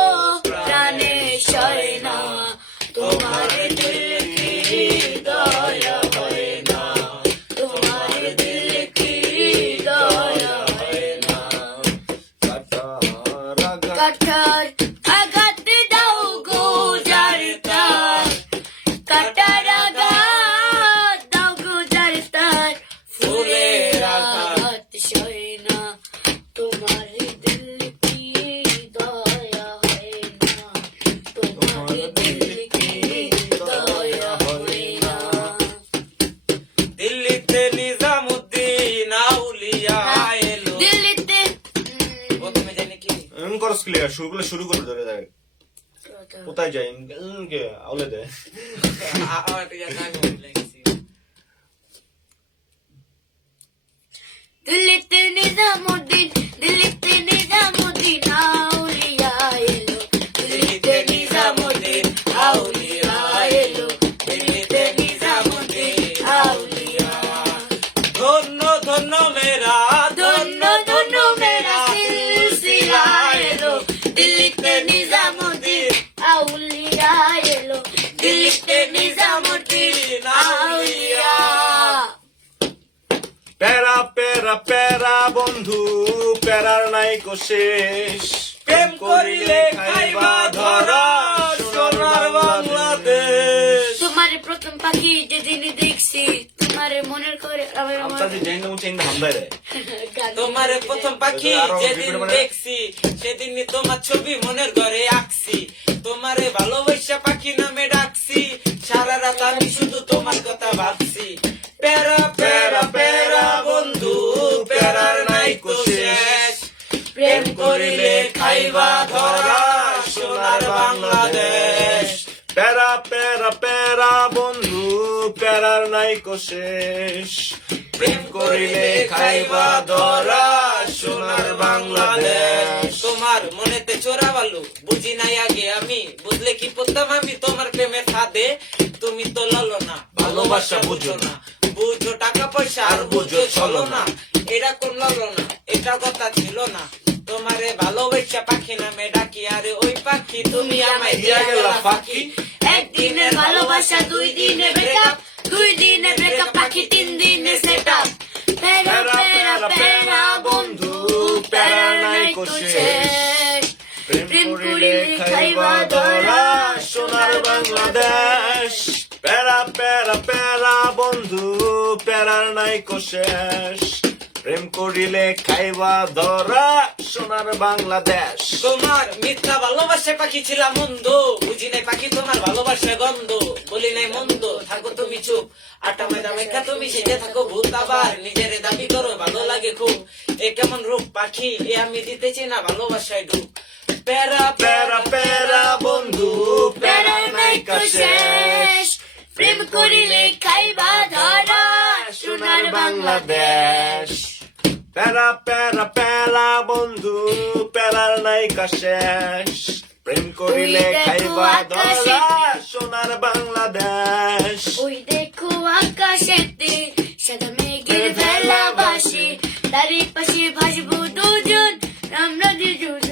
প্রাণে সয় না, তোমার দিল কি দয়া হয় না, তোমার দিল কি দয়া হয় না। কাটার আঘাত দাও গো যার তার, কাটার আঘাত দাও গো যার তার, ফুলের আঘাত সয় না, তোমার দিল কি দয়া হয় না, তোমার দিল কি দয়া হয় না। দিল্লিতে নিজামুদ্দিন আউলিয়া এলো। দিল্লিতে প্রথমে জানি কি করস ক্লিয়ার শুরু করে ধরে যায় কোথায় যাই কে আউলে দেয় আমার ইয়া না বলে গেছি। দিল্লিতে নিজামুদ্দিন, দিল্লিতে নিজামুদ্দিন আউলিয়া এলো, দিল্লিতে নিজামুদ্দিন আউলিয়া এলো, দিল্লিতে নিজামুদ্দিন আউলিয়া। ধন্য ধন্য মেরা, ধন্য ধন্য মেরা সিলসিলা এলো, দিল্লিতে নিজামুদ্দিন আউলিয়া এলো, দিল্লিতে নিজামুদ্দিন আউলিয়া। প্যারা প্যারা প্যারা বন্ধু প্যারার নাই কো শেষ, প্রেম করিলে খাইবা ধরা সোনার বাংলাদেশ। তোমার প্রথম পাখি যেদিন দেখছি, তোমার মনের করে আমার আপনাদের জানি না উঠে হামদায় রে তোমার প্রথম পাখি যেদিন দেখছি, সেদিনই তোমার ছবি মনের ঘরে আঁকছি, তোমারে ভালোবাসা পাখি নামে ডাকছি, সারা রাত আমি শুধু তোমার কথা ভাবছি। প্যারা প্যারা প্যারা বন্ধু প্যারার নাই কো শেষ, প্রেম করিলে খাইবা ধরা সোনার বাংলাদেশ। প্যারা প্যারা প্যারা বন্ধু প্যারার নাই কো শেষ, প্রেম করিলে খাইবা ধরা সোনার বাংলাদেশ। তোমার মনেতে চোরা বালু বুঝি নাই আগে আমি, বুঝলে কি পড়তাম আমি তোমার প্রেমের ফাঁদে। তুমি তো ললো না ভালোবাসা বুঝো না, বুঝো টাকা পয়সা আর বুঝো চলো না, এটা কোন ললো না এটা কথা ছিল না। তোমারে ভালোবাসা পাখি নামে ডাকি, আরে ওই পাখি তুমি আমায় দিয়া গেলা ফাঁকি। একদিনের ভালোবাসা 2 দিনে ব্রেকআপ, 2 দিনে ব্রেকআপ পাখি 3 দিনে সেটআপ। প্যারা প্যারা প্যারা বন্ধু প্যারা নাই কো শেষ, প্রেম করিলে খাইবা ধরা সোনার বাংলাদেশ। প্যারা প্যারা প্যারা বন্ধু প্যারার নাই কো শেষ, প্রেম করিলে খাইবা ধরা সোনার বাংলাদেশ। তোমার মিথ্যা ভালোবাসা পাখি ছিলাম মন্দ, বুঝি নাই পাখি তোমার ভালোবাসা গন্ধ, বলি নাই মন্দ থাকো তুমি চুপ, আটা ময়দা মেখা তুমি সেজে থাকো ভূত, আবার নিজের দাবি করো ভালো লাগে খুব। এ কেমন রূপ পাখি এ আমি দিতেছি না ভালোবাসায় ডুব। প্যারা প্যারা প্যারা বন্ধু প্যারার নাই কো শেষ, প্রেম করিলে খাইবা ধরা সোনার বাংলাদেশ। প্যারা প্যারা প্যারা বন্ধু প্যারার নাই কো শেষ, প্রেম করিলে খাইবা ধরা সোনার বাংলাদেশ। ওই দেখো আকাশেতে সাদা মেঘের ভেলা বাসে, তারই পাশে ভাসবো দুজন, আমরা দুজন।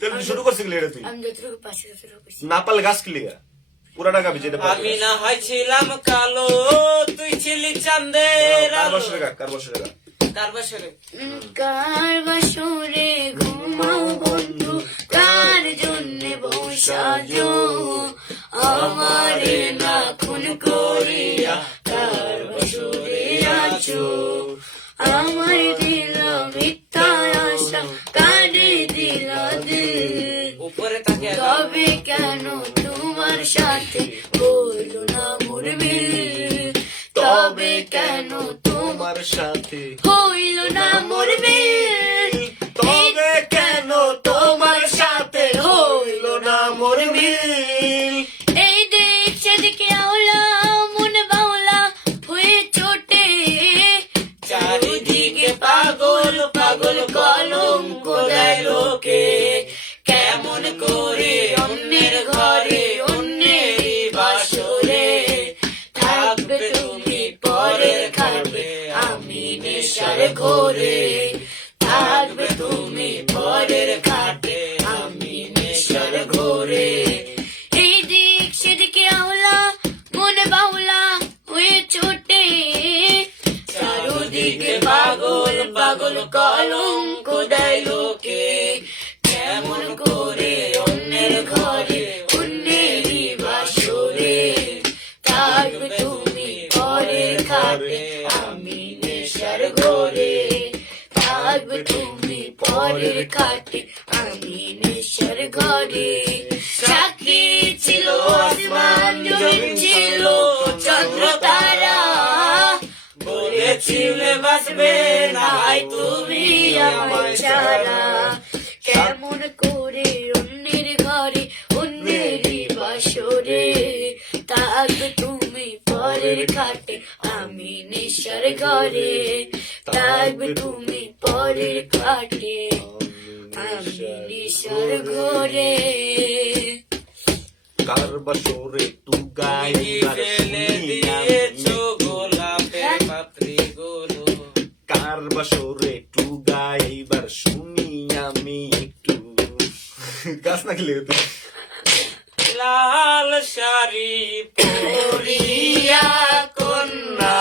তাহলে শুরু করছিস এটা তুই আমি যতটুকু পাশে ততটুকু করছি। না পারলে গাছ কি লিগা পুরাটা গাবি যেতে পারবি আমি না হয় ছিলাম কালো, তুই ছিলি চাঁদের কার আলো। বছরে গা কার বছরে গা কার বছরে কার বাসরে ঘুমাও বন্ধু, কার জন্যে বসাজো আমারে না খুন করিয়া, কার বাসরে আছো আমার দিল মিথ্যা আশা, কারে দিলা দিল। উপরে তাকে তবে কেন তোমার সাথে হইলো না মোর মিল, তবে কেন তোমার সাথে হইল না মোর মিল, তবে কেন তোমার সাথে হইল না মোর মিল। এই দিক সেদিকে আওলা মন বাউলা হয়ে চোটে, চারিদিকে পাগল পাগল কলঙ্ক দেয় লোকে, কেমন করে অন্যের ঘরে অন্যের বাসরে থাকবে তুমি পরের খাবে আমি নেশার ঘোরে, থাকবে তুমি পরের খাটে, আমি নেশার ঘোরে। এই দিক সেদিকে আওলা মনে বাউলা হয়ে ছোটে, চারুদিকে পাগল পাগল কলঙ্ক দেয় লোকে, কেমন করে অন্যের ঘরে অন্যেরই বাসরে, থাকবে তুমি পরের খাটে, আমি নেশার ঘোরে, থাকবে তুমি পরের খাটে, আমি নেশার ঘরে। সাক্ষী ছিল আসমান জমিন ছিল চন্দ্র তারা, বলেছিলে বাসবে নাই তুমি আমার ছাড়া, কেমন করে অন্যের ঘরে অন্যেরই বাসরে, থাকবে তুমি পরের খাটে, আমি নেশার ঘরে, থাকবে তুমি পরের খাটে, আমি নেশার ঘরে। কার বাসরে তু গাইবার ফেলে দিয়েছো গোলাপের পাপড়ি গুলো, কার বাসরে তু গাইবার শুনি আমি একটু গাছ না খেলে হতো। লাল শাড়ি পরিয়া কন্যা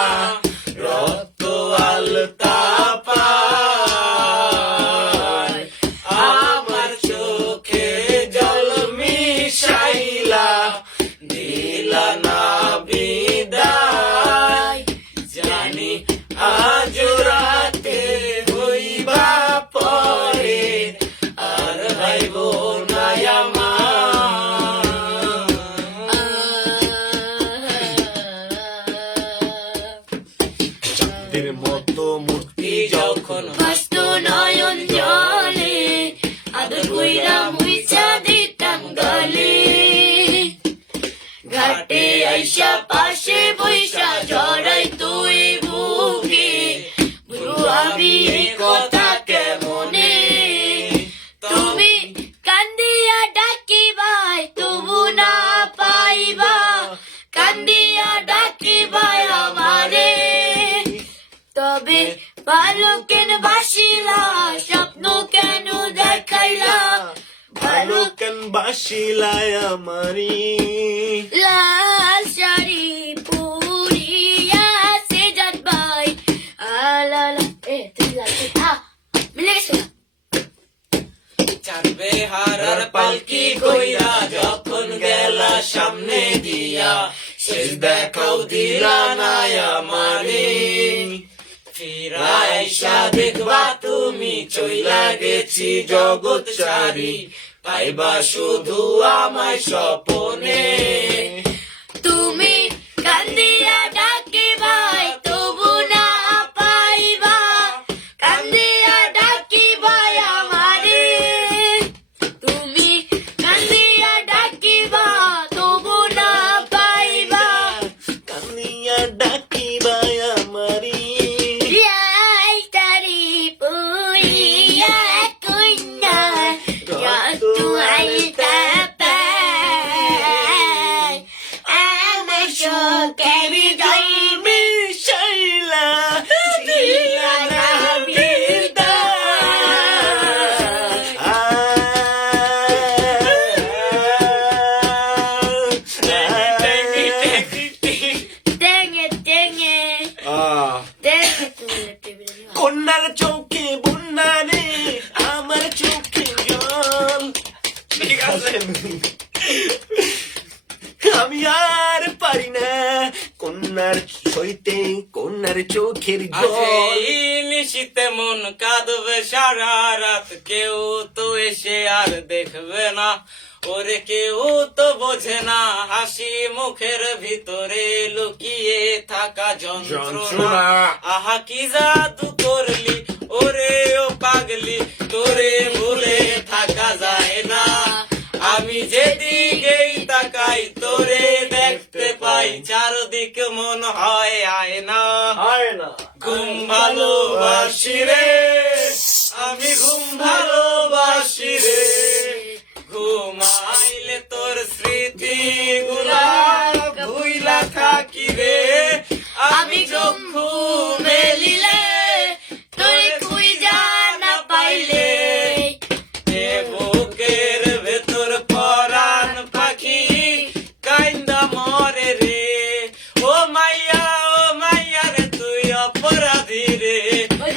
রক্ত আলতা পায়, আমার চোখে জল মিশাইলা দিলা না বিদায়, জানি আজ রাতে হইবা পরে আর ভাইব না আমার। চাঁদের মতো মূর্তি যখন বাস্ত নয়ন জলে আদর কইরা মুইছা দিতাম গলে, ঘাটে আইসা পাশে বৈশা জড়াই তুই বুকে, বুঝু আমি এই কথা কেমনে, তুমি কান্দিয়া ডাকিবাই তবু না পাইবা, কান্দিয়া ডাকিবাই আমারে, তবে ভালো কেন বাসিলা স্বপ্ন কেন দেখাইলা, ভালো কেন বাসিলায় আমারি, লাল শাড়ি পরিয়া সে যাত ভাই আলালা তুই লাগছে মিলে গেছে। চাঁদবে হারার পালকি কইরা যখন গেলা সামনে দিয়া, শেষ দেখাও দিলা না আমারে, ফিরা আইসা দেখবা তুমি চইলা গেছি জগৎ চারি, পাইবা শুধু আমায় স্বপনে, তুমি কান্দিয়া ডাকিবাই তবু না পাইবা, কান্দিয়া ডাকিবাই আমারে, তুমি কান্দিয়া ডাকিবা তবু না পাইবা, কান্দিয়া ডাকিবাই আমারি। লাল শাড়ি পরিয়া কন্যা রক্ত আলতা পায়, আমার চোখে হৃদয় মিশাইলা দিলা না বিদায়। Dang it, তুমি কন্যার চোখে বন্যারে আমার চোখে জল, ঠিক আছে আমি আর পারি না কন্যার সইতে কন্যার চোখের জল। নিশিতে মন কাঁদবে সারা রাত, কেউ তো এসে আর দেখবে না, ওরে কেউ তো বোঝে না হাসি মুখের ভিতরে লুকিয়ে থাকা যন্ত্রণা, আহা কি জাদু করলি ওরে ও পাগলি, তোরে ভুলে থাকা যায় না, আমি যেদিকেই তাকাই তোরে দেখতে পাই, চারদিকে মন হয় আয়না, ঘুম ভালোবাসি রে আমি ঘুম ভালোবাসি রে, ঘুমাইলে তোর স্মৃতি গুলা ভুইলা থাকি রে, আমি চক্ষু মেলিলে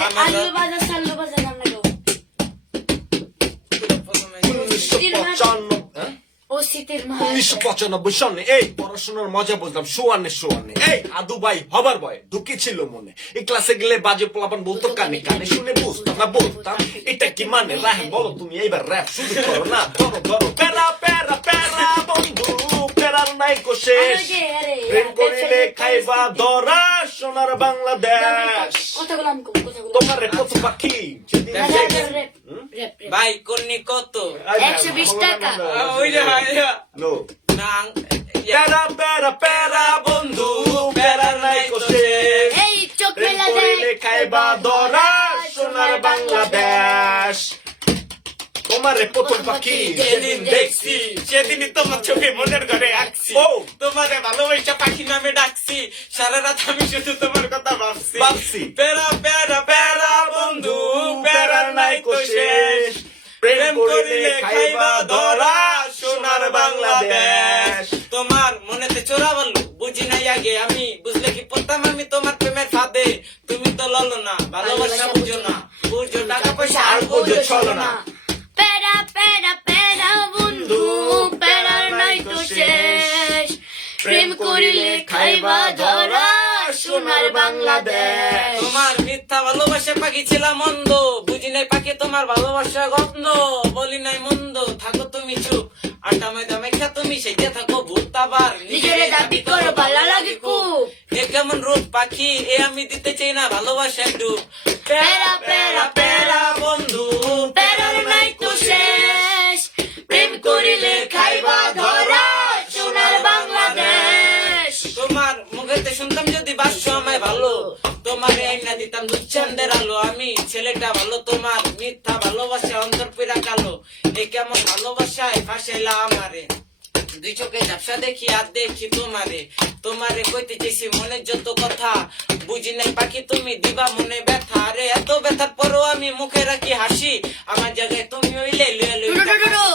আলু বাজার সাল্লু বাজার নাম লাগো 1995 হ্যাঁ? ও শীতের মা 1995 সনে এই পড়াশোনার মজা বুঝলাম সোয়ানে সোয়ানে এই আদু ভাই হবার ভয় ঢুকে ছিল মনে এই ক্লাসে গেলে বাজে পোলাপান বলতো কানে কানে শুনে বুঝতাম না বলতাম এটা কি মানে রাহে বলো তুমি এইবার র্যাপ শুরু করো না ধরো ধরো প্যারা প্যারা প্যারা বন্ধু প্যারার নাই কোশেষ প্রেম করিলে খাইবা ধরা সোনার বাংলাদেশ কথাগুলো আমি কম কথাগুলো তোমার রে কত পাখি যেদিন দেখি ভাই কোনি কত 120 টাকা। ওই যে ভাই নো না প্যারা প্যারা প্যারা বন্ধু প্যারা নাই কোশেষ এই চোখ প্রেম মেলা করিলে দেখ খাইবা ধরা সোনার বাংলাদেশ তোমারে প্রথম পাখি যেদিন দেখছি সেদিনই তোমার ছবি মনের ঘরে আঁকছি ও। তোমারে ভালোবাসা পাখি নামে ডাকছি সারা রাত আমি শুধু তোমার কথা ভাবছি ভাবছি। প্যারা প্যারা প্যারা বন্ধু প্যারার নাই তো শেষ প্রেম করিলে খাইবা ধরা সোনার বাংলাদেশ তোমার মনেতে চোরা বললো বুঝি নাই আগে আমি বুঝলে কি পড়তাম আমি তোমার প্রেমের ফাঁদে তুমি তো ললো না ভালোবাসা বুঝো না বুঝো টাকা পয়সা আর বুঝো চলো না প্যারা প্যারা প্যারা বন্ধু প্যারার নাই তো শেষ প্রেম করিলে খাইবা ধরা সোনার বাংলাদেশ তোমার মিথ্যা ভালোবাসা পাখি ছিলাম মন্দ বুঝি নাই পাখি তোমার ভালোবাসা গন্ধ বলি নাই মন্দ থাকো তুমি চুপ আটা ময়দা মেখা তুমি সেটা থাকো ভূত আবার নিজেরে দাবি করো ভালো লাগে খুব এ কেমন রূপ পাখি এ আমি দিতে চাই না ভালোবাসা ডুব প্যারা প্যারা প্যারা বন্ধু প্যারার নাই তো শেষ প্রেম করিলে খাইবা ধরা সোনার বাংলাদেশ তোমার মুখেতে শুনতাম যদি বাসছো আমায় ভালো তোমার আইনা দিতাম দুচ্ছন্দের আলো আমি ছেলেটা ভালো তোমার মিথ্যা ভালোবাসা অন্তর পিরা কালো এ কেমন ভালোবাসায় ফাঁসাইলা আমারে দুই চোখে ঝাপসা দেখি আর দেখি তোমারে তোমারে কইতে চেয়েছি মনের যত কথা বুঝি নাই পাখি তুমি দিবা মনে ব্যথা আরে এত ব্যথার পরও আমি মুখে রাখি হাসি আমার জায়গায় তুমি হইলে লুয়ে লুয়ে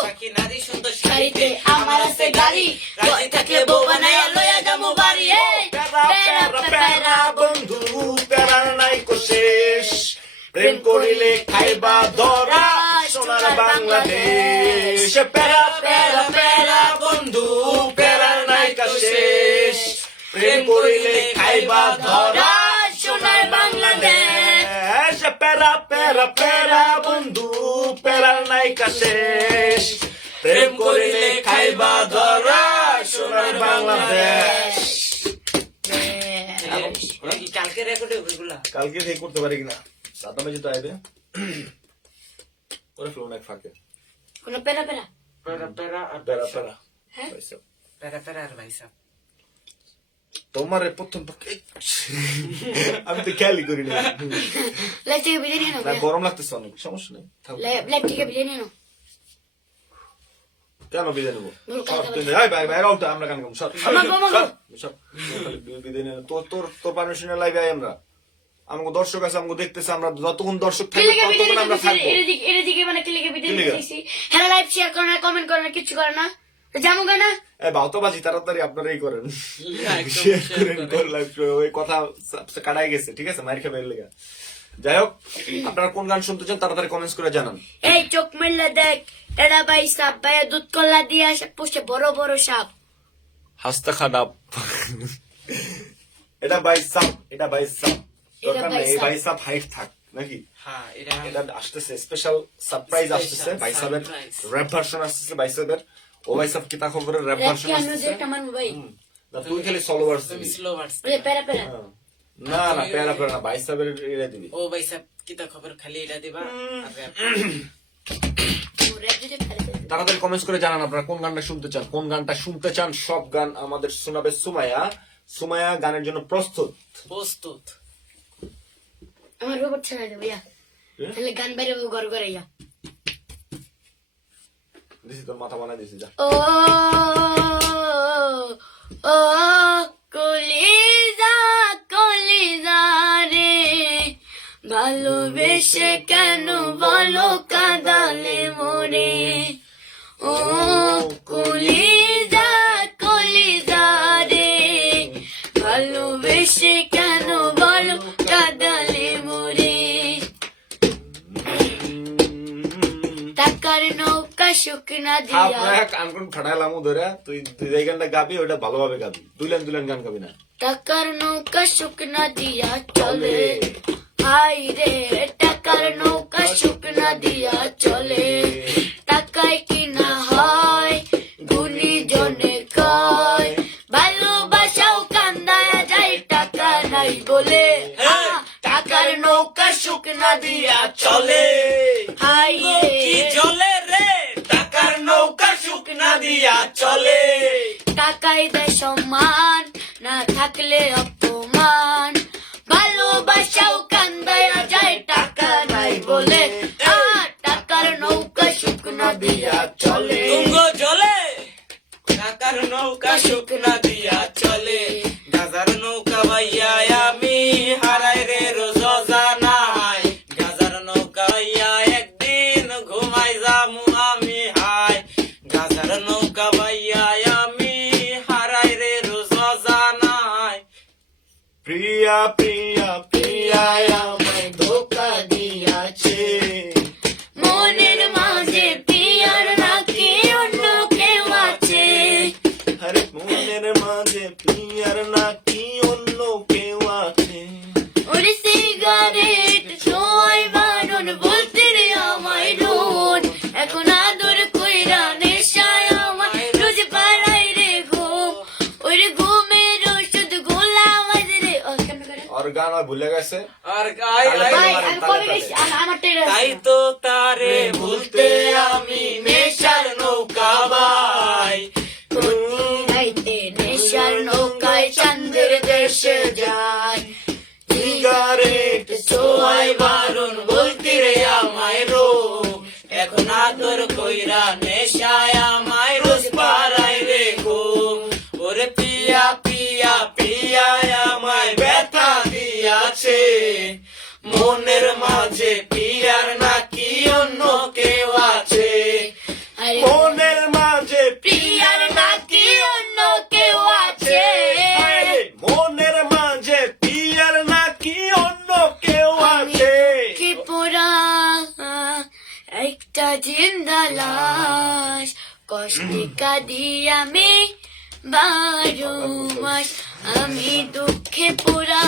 পাখি নারী সুন্দর শাড়িতে আমার আছে গাড়ি রাজি থাকলে বউ বানায়া লয়া যামু বাড়ি এই প্যারা প্যারা বন্ধু প্যারা নাই কোশেষ প্রেম করিলে খাইবা ধরা সোনার বাংলাদেশ প্যারা প্যারা প্যারা বন্ধু প্যারা নাই কোশেষ প্রেম করিলে খাইবা ধরা সোনার বাংলাদেশ প্যারা প্যারা প্যারা বন্ধু প্যারা নাই কোশেষ প্রেম করিলে খাইবা ধরা সোনার বাংলাদেশ কালকে রেকর্ড ওইগুলা কালকে ঠিক করতে পারি কিনা সাদা মেজে তো আইবে ওরে ফ্লো নাক ফাঁকে কোন প্যারা প্যারা প্যারা প্যারা আর প্যারা প্যারা হ্যাঁ? পয়সা। প্যারা প্যারা আর ভাই সাহেব তোমার প্রথম আমি তো খেয়ালই করি না লাইভ থেকে বিরিয়ানি নাও না, গরম লাগতেছে অনেক সমস্যা নেই থাকো। লাইভ থেকে বিরিয়ানি নাও কেন বিদায় নেবো বলো, কালকে তুই ভাই ভাই ভাই রাউটা আমরা গান গাবো সর আমাকে, আমাকে। সর বিদায় নেব তোর তোর তোর পারমিশনের লাইভে আই আমরা আমাকে দর্শক আছে আমাকে দেখতেছে আমরা যতক্ষণ দর্শক থাকবে কিলিকে ততক্ষণ বিরিয়ানি আমরা থাকবো এর দিকে মানে কিলিকে বিরিয়ানি কিলিকে? দিছি হ্যাঁ লাইভ শেয়ার করে না কমেন্ট করে না কিছু করে না জামু গানা এই বাউতাবাজি তাড়াতাড়ি আপনারাই করেন একদম শেয়ার share করেন করেন। তোর লাইভ ওই কথা কাটাই গেছে ঠিক আছে মাইর খাবে লেগে যাই হোক আপনারা কোন গান শুনতে চান তাড়াতাড়ি কমেন্টস করে জানান এই চোখ মেললে দেখ এটা ভাই সাপ ভাই দুধ কলা দিয়ে পোষে বড় বড় সাপ হাসতে খারাপ এটা ভাই সাপ এটা ভাই সাপ দরকার নেই এই ভাই সাপ হাইট থাক নাকি হ্যাঁ এটা এটা আসতেছে স্পেশাল সারপ্রাইজ Special আসতেছে ভাই সাহেবের surprise. র‍্যাপ ভার্সন আসতেছে ভাই সাহেবের ও ভাই সাহেব কিতা খবরের র‍্যাপ রেখে ভার্সন আমি আসতেছে একটা মানবো ভাই না তুই খালি ফলোয়ার্স তুমি দিবি স্লো বার্স ওই প্যারা প্যারা না না প্যারা প্যারা না ভাই সাহেবের এরা দিবি ও ভাই সাহেব কিতা খবর খালি এটা দিবা আর rap। রেপ দিতে প্যারা প্যারা তাড়াতাড়ি কমেন্টস করে জানান আপনারা কোন গানটা শুনতে চান কোন গানটা শুনতে চান সব গান আমাদের শোনাবে সুমাইয়া সুমাইয়া গানের জন্য প্রস্তুত প্রস্তুত আমার রোবট ছাড়া দে ভাইয়া তাহলে গান বাইরে ঘর ঘরে ইয়া দিছি তোর মাথা বানাই দিছি যা ও ও কলিজা কলিজা রে ভালোবেসে কেন বলো কাঁদালে মোরে ও কলিজা কলিজা রে ভালোবেসে কেন বলো কাঁদালে মোরে শুকনা খাপ দিয়া না কান কোন ফাটাইলাম ধরে তুই তুই এই গানটা গাবি ওটা ভালোভাবে গাবি দুই লাইন গান গাবি না টাকার নৌকা শুকনা দিয়া চলে হাই রে টাকার নৌকা শুকনা দিয়া চলে টাকায় কিনা হয় গুণী জনে কয় ভালোবাসাও কান্দায় যায় টাকা নাই বলে টাকার নৌকা শুকনা দিয়া চলে হাই কি রে চলে রে টাকার নৌকা শুকনা দিয়া চলে টাকায় দেয় সম্মান না থাকলে অপমান ভালোবাসাও কান্দায় যায় টাকা নাই বলে টাকার নৌকা শুকনা দিয়া চলে তুঙ্গ জলে টাকার নৌকা শুকনা দিয়া চলে গাজার নৌকা ভাইয়া আমি হারাই রে রোজ জানাই গাজার নৌকা ভাইয়া একদিন ঘুমাই যামু আমি হাই গাজার নৌকা ভাইয়া আমি হারাই রে রোজ জানাই প্রিয়া প্রিয়া প্রিয়া আমায় ধোকা দিয়াছে মনের মাঝে পিয়ার নাকি অন্য কেউ আছে আরে মনের মাঝে প্রিয়ার নাকি অন্য কেউ আছে ওরে সিগারেট ছোঁয়াই বারণ বলতে রে আমায় রোজ এখন আদর কইরা নেশায় আমায় রোজ পাড়াই রে ঘুম ওরে ঘুমের ওষুধ গোলাম রে কেন করে আর গান আর ভুলে গেছে আর গাই ভাই আমি কবে গেছি আমার টেরে তাই তো তারে ভুলতে আমি নেশার নৌকা ভাই রাইতে নেশার নৌকায় চাঁদের দেশে যায় সিগারেট ছোয়াই বারণ বলতে রে আমায় রো এখন আদর কইরা নেশায় আমায় রোজ পাড়াই রে ঘুম ওরে পিয়া পিয়া পিয়া আমায় ব্যথা দিয়াছে মনের মাঝে পিয়ার নাকি অন্য কেউ আছে আরে মনের মাঝে প্রিয়ার নাকি অন্য কেউ আছে মনের মাঝে প্রিয়ার নাকি অন্য কেউ আছে কি পুরা একটা জিন্দা লাশ কষ্টে কাঁদি আমি 12 মাস আমি দুঃখে পুরা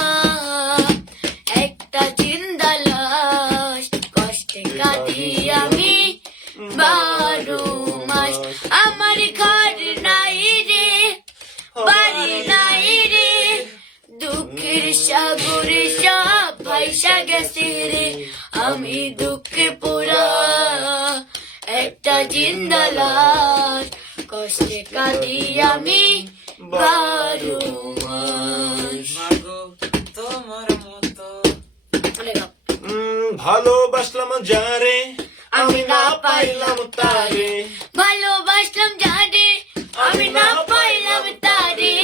একটা জিন্দা লাশ কষ্টে কাঁদি আমি 12 মাস আমার ঘর নাই রে বাড়ি নাই রে দুঃখের সাগরে সব ভাইসা গেছে রে আমি দুঃখে পুরা একটা জিন্দা লাশ কষ্টে কাঁদি আমি 12 মাস মাগো তোমার মতো ভালোবাসলাম যারে আমি না পাইলাম তারে ভালোবাসলাম যারে আমি না পাইলাম তারে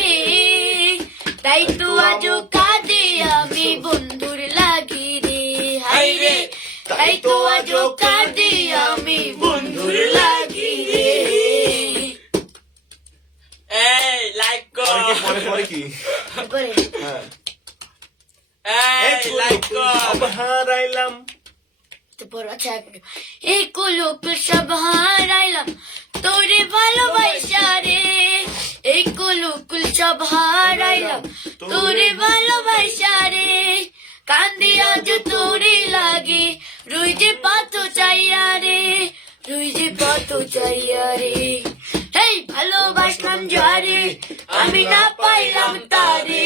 তাই তো আজও কাঁদে আমি বন্ধুর লাগি রে হাই রে তাই তো আজও কাঁদে আমি বন্ধুর লাগি রে এই লাইক কর পরে পরে কি তারপরে হ্যাঁ এই লাইক কর হারাইলাম তারপর আচ্ছা এই কুলুক সব হারাইলাম তোরে ভালোবাসা রে এই কুলুক সব হারাইলাম তোরে ভালোবাসা রে কান্দি আজ তোরে লাগে রুই যে পাতো চাইয়া রে রুই যে পাতো চাইয়া রে এই ভালোবাসলাম যারে আমি না পাইলাম তারে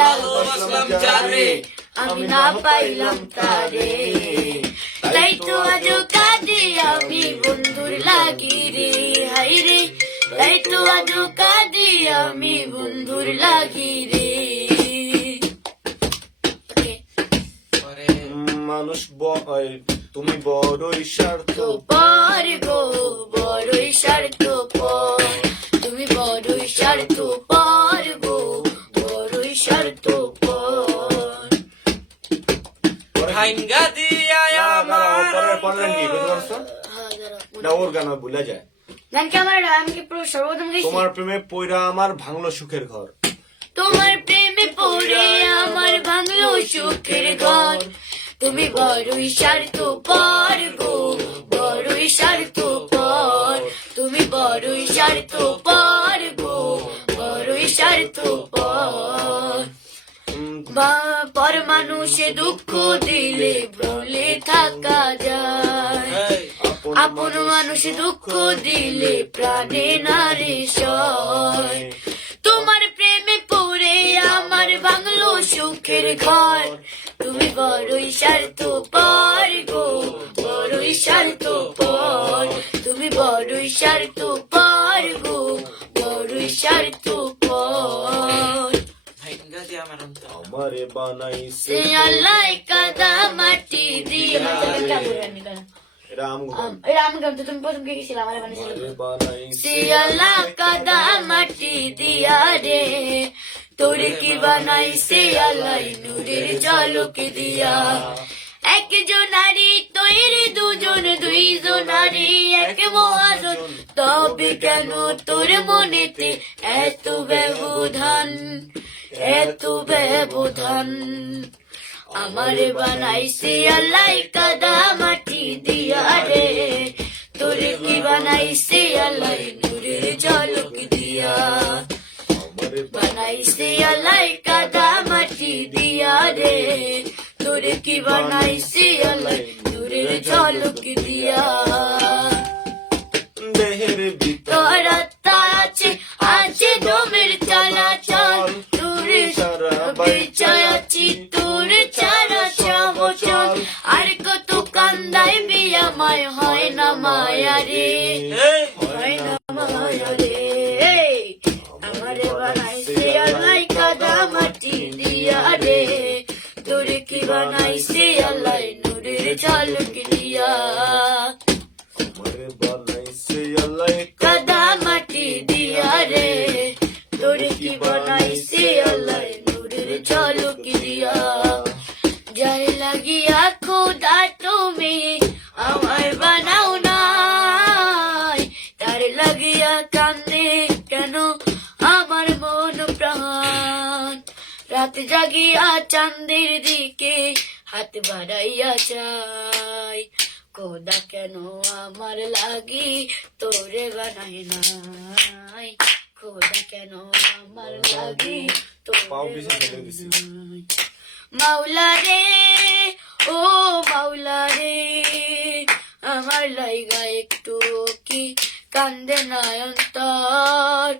ভালোবাসলাম যারে আমি না পাইলাম তারে তাই তো আজ কাঁদে আমি বন্ধুর লাগি রে হাই রে তাই তো আজ কাঁদে আমি বন্ধুর লাগি রে পরে মানুষ তুমি বড়ই স্বার্থ তো পর গো বড়ই স্বার্থ পর তুমি বড়ই স্বার্থ পর গো বড়ই স্বার্থ পর ভাঙ্গা দিয়া আমার পরের কি বুঝতে পারছো না ওর গান আমার ভুলে যায় গান কি আমার আমি কি পুরো সর্বপ্রথম গেছি তোমার প্রেমে পয়রা আমার ভাঙলো সুখের ঘর তোমার প্রেমে পড়ে আমার ভাঙলো সুখের ঘর তুমি বড়ই স্বার্থ পর গো বড়ই স্বার্থ স্বার্থপর গো, বড়ই স্বার্থপর। পর মানুষে দুঃখ দিলে ভুলে থাকা যায়, আপন মানুষ দুঃখ দিলে প্রাণে নারে সয়। তোমার প্রেমে পড়ে আমার বাংলো সুখের ঘর, তুমি বড়ই স্বার্থপর গো, বড়ই স্বার্থপর। তুমি বড়ই স্বার্থপর গো, বড়ই স্বার্থপর। ভাইঙ্গা দিয়ে আমার অন্তর। আমারে বানাইছে সে আল্লাহ কাদা মাটি দিয়া। এটা আমগো এটা আমি গান তো, তুমি প্রথম কে গেছিলে আমার বানিয়েছিল। আমারে বানাইছে সিয়ালা কাদা মাটি দিয়া রে, তোরে কি বানাইছে আল্লাহ নূরের ঝলক দিয়া। একজনারি তৈরি দুজন, দুইজনারি এক মহাজন, তবে কেন তোর মনেতে এত ব্যবধান, এত ব্যবধান। আমারে বানাইছে আল্লাহ কাদা মাটি দিয়া রে, তোরে কি বানাইছে আল্লাহ নূরের ঝলক দিয়া। আমারে বানাইছে আল্লাহ কাদা মাটি দিয়া রে, তোরে কি বানাইছে আল্লাহ নূরের ঝলক দিয়া। দেহের ভিতর তোর আত্মা আছে, আছে দমের চলাচল, তোরে সারা বেচায় আছি, তোরে ছাড়া সবচল। আর কত কান্দাই বিয়া মায় হয় না মায়া রে, হয় না মায়া রে। আমারে বানাইছে আল্লাহ কাদা মাটি দিয়া রে, তোরে কি বানাইছে আল্লাহ নূরের ঝলক দিয়া। আমারে বানাইছে আল্লাহ কাদা মাটি দিয়া রে, তোরে কি বানাইছে আল্লাহ নূরের ঝলক দিয়া। যাই লাগিয়া খোদা তুমি আমায় বানাও নাই, তার লাগিয়া কান্দে কেন আমার মন প্রাণ। রাত জাগিয়া চাঁদের দিকে হাত বাড়াইয়া চাই, খোদা কেন আমার লাগি তোরে বানাই নাই, খোদা কেন আমার লাগি পাও তোরে পিছে ফেলে দিছি। বানাই নাই। মাওলা রে, ও মাওলা রে, আমার লাইগা একটু কি কান্দে না অন্তর।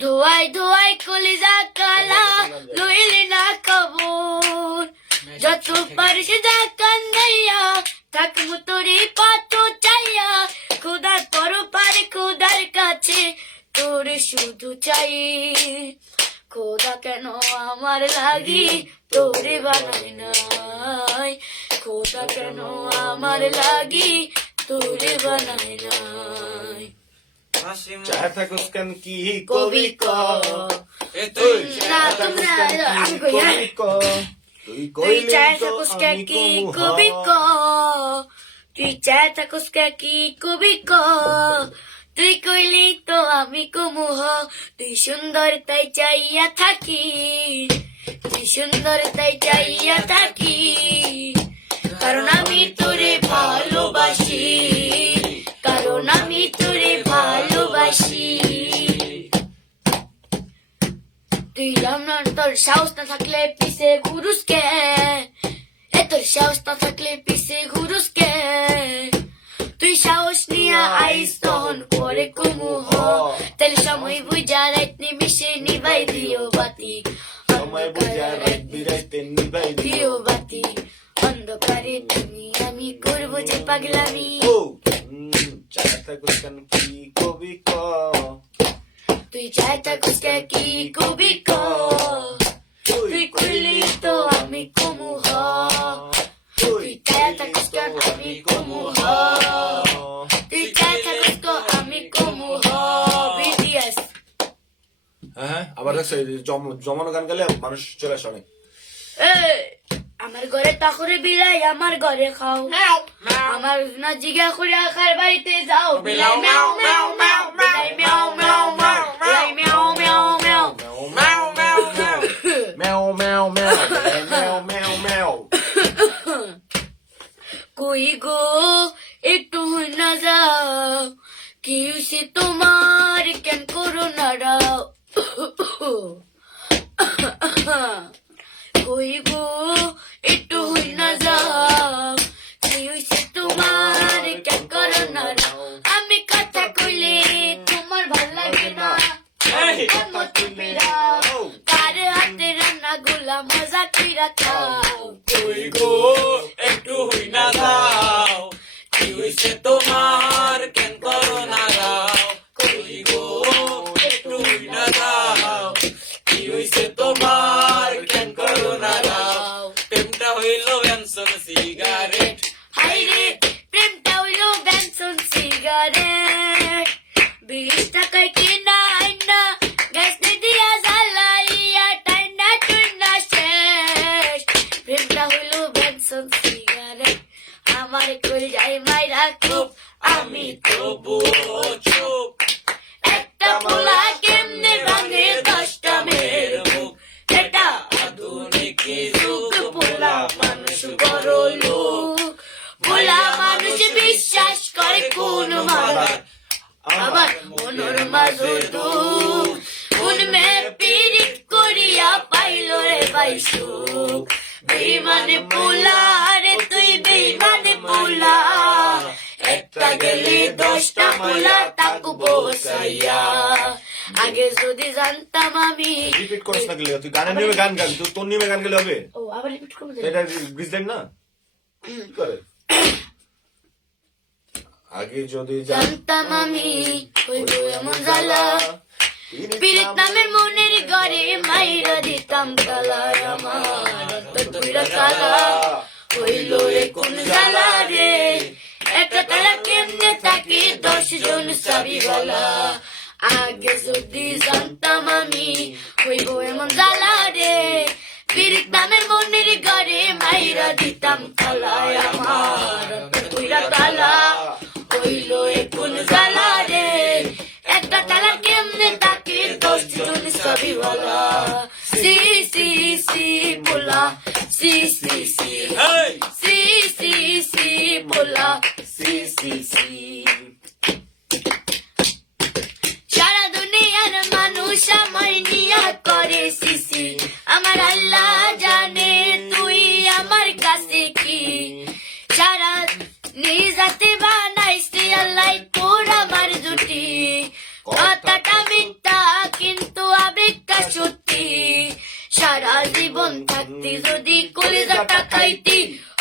ধোয়াই ধোয়াই কলিজা কালা লইলি না খবর, যত পারিস যা কান্দাইয়া থাকবো তোরে পাত চাইয়া। খোদার পর পারে খোদার কাছে তোরে শুধু চাই, খোদা কেন আমার লাগি তোরে বানাই নাই, খোদা কেন আমার লাগি তোরে বানাই নাই। হাসিম চায় থাকস কেন কি কবি ক, এ তুই না তোমরা আমি কই হ্যাঁ। তুই তুই কইলি চায় তো থাকুস আমি কি কমু কবি ক, হা। তুই চায় থাকুস কি কবি ক, তুই কইলি তো আমি কমু হ। তুই সুন্দর তাই চাইয়া থাকি, তুই সুন্দর তাই চাইয়া থাকি, কারণ আমি তোরে ভালোবাসি, কারণ আমি তোরে ভালোবাসি। তুই জানার তোর সাহস না থাকলে পিছে ঘুরুস কে, এ তোর সাহস না থাকলে পিছে ঘুরুস কে। তুই সাহস নিয়া আইস তখন পরে কুমু হ, তাহলে সময় বুঝা রাত নিমিশে নিভাই দিও বাতি, সময় বুঝা রাত বিরাইতে নিবাই দিও। দিও বাতি। অন্ধকারে তুমি আমি করবো যে পাগলামি, ও চায় থাকস কেন কি কবি ক, তুই চাই থাকুস কি কবি ক, তুই কইলি তো আমি কমু হ, তুই চাই থাকুস আমি কমু হ, তুই চাই থাকুস আমি কমু হ। বিটিএস হ্যাঁ আবার দেখছো জমানো গান গালে মানুষ চলে আসে অনেক। আমার ঘরে তাকরে বিলাই, আমার ঘরে খাও, আমার না জিগা করে আকার বাড়িতে যাও। বিলাই ম্যাও ম্যাও ম্যাও, বিলাই ম্যাও ম্যাও ম্যাও, বিলাই ম্যাও ম্যাও ম্যাও। ম্যাও ম্যাও ম্যাও ম্যাও ম্যাও ম্যাও ম্যাও ম্যাও ম্যাও। কই গো একটু না যাও, কি হইছে তোমার কেন করোনা রাও কই গো একটু হই না যাও কি হইছে তোমার কেন করোনা রাও আমি কথা কইলে তোমার ভাল লাগে না এমন চুপি রাও কার হাতে রান্না গুলা মজা কইরা খাও কই গো একটু হই না যাও কি হইছে তোমার কেন করো না গাও কই গো একটু হই না যাও কি হইছে তোমার কেন করো না গাও প্রেমটা হইল বেনসন সিগারেট হাইরে প্রেমটা হইলো বেনসন সিগারেট 20 টাকায় কিনা আইনা গ্যাস দিয়া জ্বালাইয়া টাইনা টুইনা শেষ প্রেমটা হইলো বেনসন সিগারেট আমার কই যায় মাইরা খুব আমি তবুও চুপ একটা পোলা কেমনে ভাঙে 10টা মেয়ের মুখ এটা আধুনিক যুগ পোলা মানুষ বড় লোক পোলা মানুষ বিশ্বাস করে কোন মাদার আমার মনের মাঝে দুঃখ কোন মে পিরিত করিয়া পাইল রে বাইসুক বেইমানে পোলা রে তুই বেইমানে পোলা একটা গেলি 10টা পোলা তাকু বসাইয়া আগে যদি জানতাম আমি রিপিট করিস না গেলে তুই গানের নিয়মে গান গাবি তোর নিয়মে গান গেলে হবে ও আবার রিপিট করব এটা গ্রিজলেন না কি করে আগে যদি জানতাম আমি হইব এমন জ্বালা পীড়িত নামের মনের ঘরে মাইরা দিতাম তালা আমার তুইরা তালা হইল এ কোন জ্বালা রে একটা তালা কেমনে তাকে 10 জন চাবিওয়ালা আগে যদি জানতাম আমি হইব এমন জ্বালা রে পীড়িত নামের মনের ঘরে মাইরা দিতাম তালা আমার তুইরা তালা হইল এ কোন জ্বালা রে একটা তালা কেমনে তাকে 10 জন চাবিওয়ালা সি সি সি পোলা সি সি সি হেই সি সি সি পোলা সি সি সি সারা দুনিয়ার মানুষ আমায় নিয়া করে সিসি আমার আল্লাহ জানে তুই আমার কাছে কি সারা নিজাতে বানাইছি আল্লাহ তোর আমার জুটি কথাটা মিথ্যা কিন্তু আবেগটা সত্যি সারা জীবন থাকতি যদি কলিজাটা খাইতি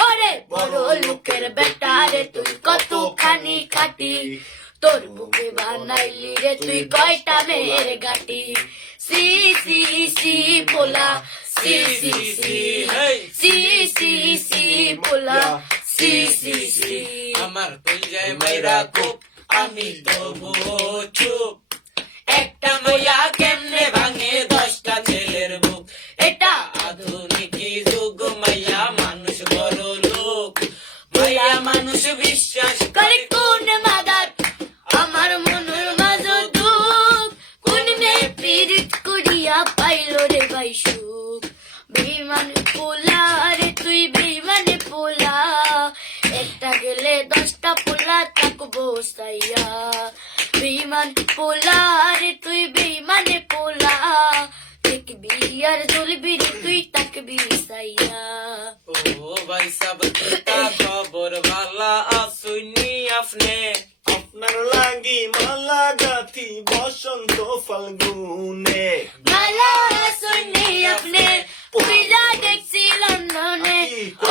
ওরে বড় লোকের বেটা রে তুই কতখানি খাটি তোর বুকে বানাইলি রে তুই কয়টা মেয়ের গাটি সি সি সি পোলা সি সি সি সি সি সি পোলা সি সি সি আমার তুই যায় মাইরা খুব আমি তবুও চুপ একটা মাইয়া কেমনে ভাঙে 10টা ছেলের বুক এটা আধুনিক যুগ মাইয়া মানুষ বড় লোক মাইয়া মানুষ বিশ্বাস করে কোন মাদার আমার মনের মাঝে দুঃখ কোন মে পীড়িত করিয়া পাইল রে ভাই সুখ বেইমান পোলা রে তুই বেইমানে পোলা একটা গেলে 10টা পোলা তাক বসাইয়া বেইমান পোলা রে তুই বেইমানে পোলা দেখবি আর জ্বলবি রে তুই তাকবি সাইয়া ও ভাই সাব তা খবর ভালা আসুনি আপনি আপনার লাগি মালা গাথি বসন্ত ফাল্গুনে মালা শুনি আপনি পূজা দেখছি লন্ডনে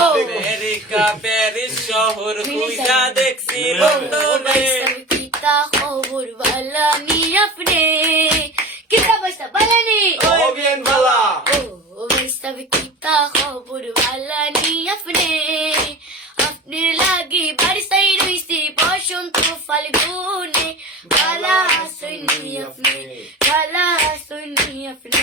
ও আমেরিকা প্যারিস শহর খুঁজা দেখছি লন্ডনে কিতা খবর ভালা নি আপনি কিতা বসা বালানি ও bien ভালা ও বসব কিতা খবর ভালা নি আপনি আপনি লাগি বাড়ি সাই রইছি বসন্ত ফাল্গুনে ভালা শুনি আপনি ভালা শুনি আপনি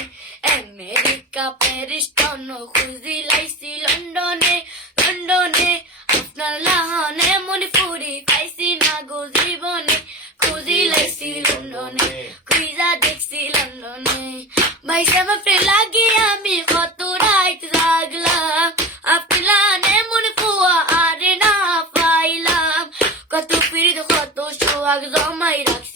আমেরিকা প্যারিস টন খুঁজি লাইছি লন্ডনে লন্ডনে আপনার লাহানে মনে ফুরি পাইছি না গো জীবনে খুঁজি লাইছি লন্ডনে খুঁজা দেখছি লন্ডনে ভাই সামনে লাগি আমি কত রাত লাগলাম আপনার মনে ফুয়া আরে না পাইলাম কত ফিরে কত সোহাগ জমাই রাখছি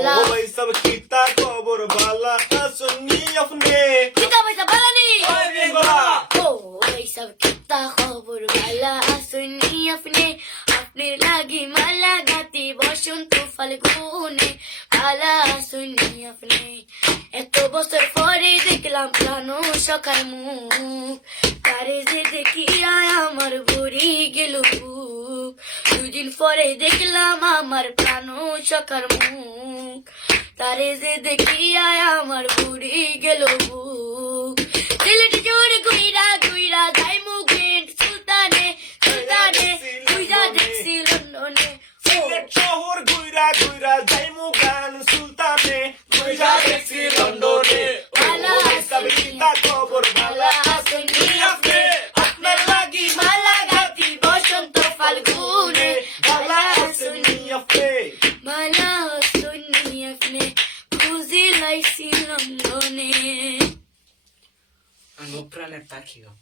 বালা ও ভাই সব কিতা খবর বালা শুনি আপনি কিতা পয়সা বালানি ওই বেগলা ओ भाई सब कितना खबर वाला सुनी अपने लागी माला गाती বসন্ত ফাল্গুনে মালা শুনি আপনি এত বছর পরে দেখলাম প্রাণ সখার মুখ তারে যে দেখিয়া আমার বুড়ি গেল বুক দুদিন পরে দেখলাম আমার প্রাণ সখার মুখ তারে যে দেখিয়া আমার বুড়ি গেল বুক সিলেট জোর গুইরা গুইরা যাই মুগেন সুলতানে সুলতানে গুইরা দেখছি লন্ডনে সিলেট শহর ঘুইরা ঘুইরা যাইমু গান সুলতানে ঘুইরা দেখছি লন্ডনে বালা ও ভাই সব কিতা খবর বালা শুনি আপনি আপনার লাগি মালা গাতি বসন্ত ফাল্গুনে বালা শুনি আপনি মালা শুনি আপনি খুঁজি লাইছি লন্ডনে আমার প্রাণের পাখি গো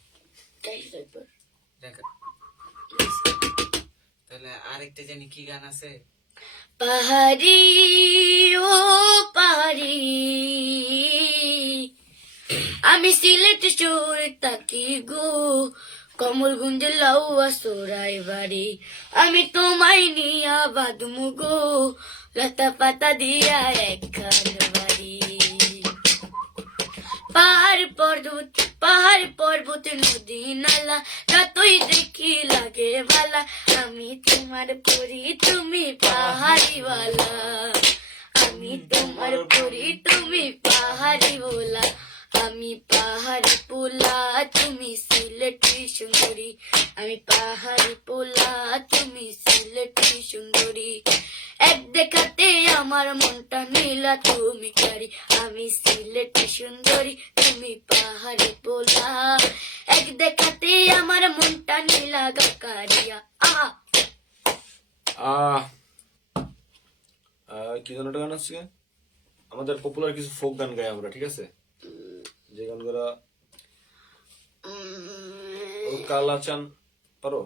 দেখ তাহলে আরেকটা জানি কি গান আছে পাহাড়ি ও পাহাড়ি আমি সিলেট চোর তাকি গো কমল গুঞ্জ লাউয়া সোরাই বাড়ি আমি তোমায় নিয়া বাদমু গো লতা পাতা দিয়া একখান বাড়ি পাহাড় পর্বত নদী নালা যতই দেখি লাগে ভালা আমি তোমার পরি তুমি পাহাড়িওয়ালা আমি তোমার পরি তুমি পাহাড়ি বলা আমি পাহাড়ি পোলা তুমি সিলেটি সুন্দরী আমি পাহাড়ি পোলা তুমি সিলেটি সুন্দরী এক দেখাতে আমার মনটা নীলা তুমি কারি আমি সিলেটি সুন্দরী তুমি পাহাড়ি পোলা এক দেখাতে আমার মনটা নীলা গাকারিয়া আহা আহ কি যেন একটা গান আছে আমাদের পপুলার কিছু ফোক গান গাই আমরা ঠিক আছে যে গানগুলো ও কালাচান পারো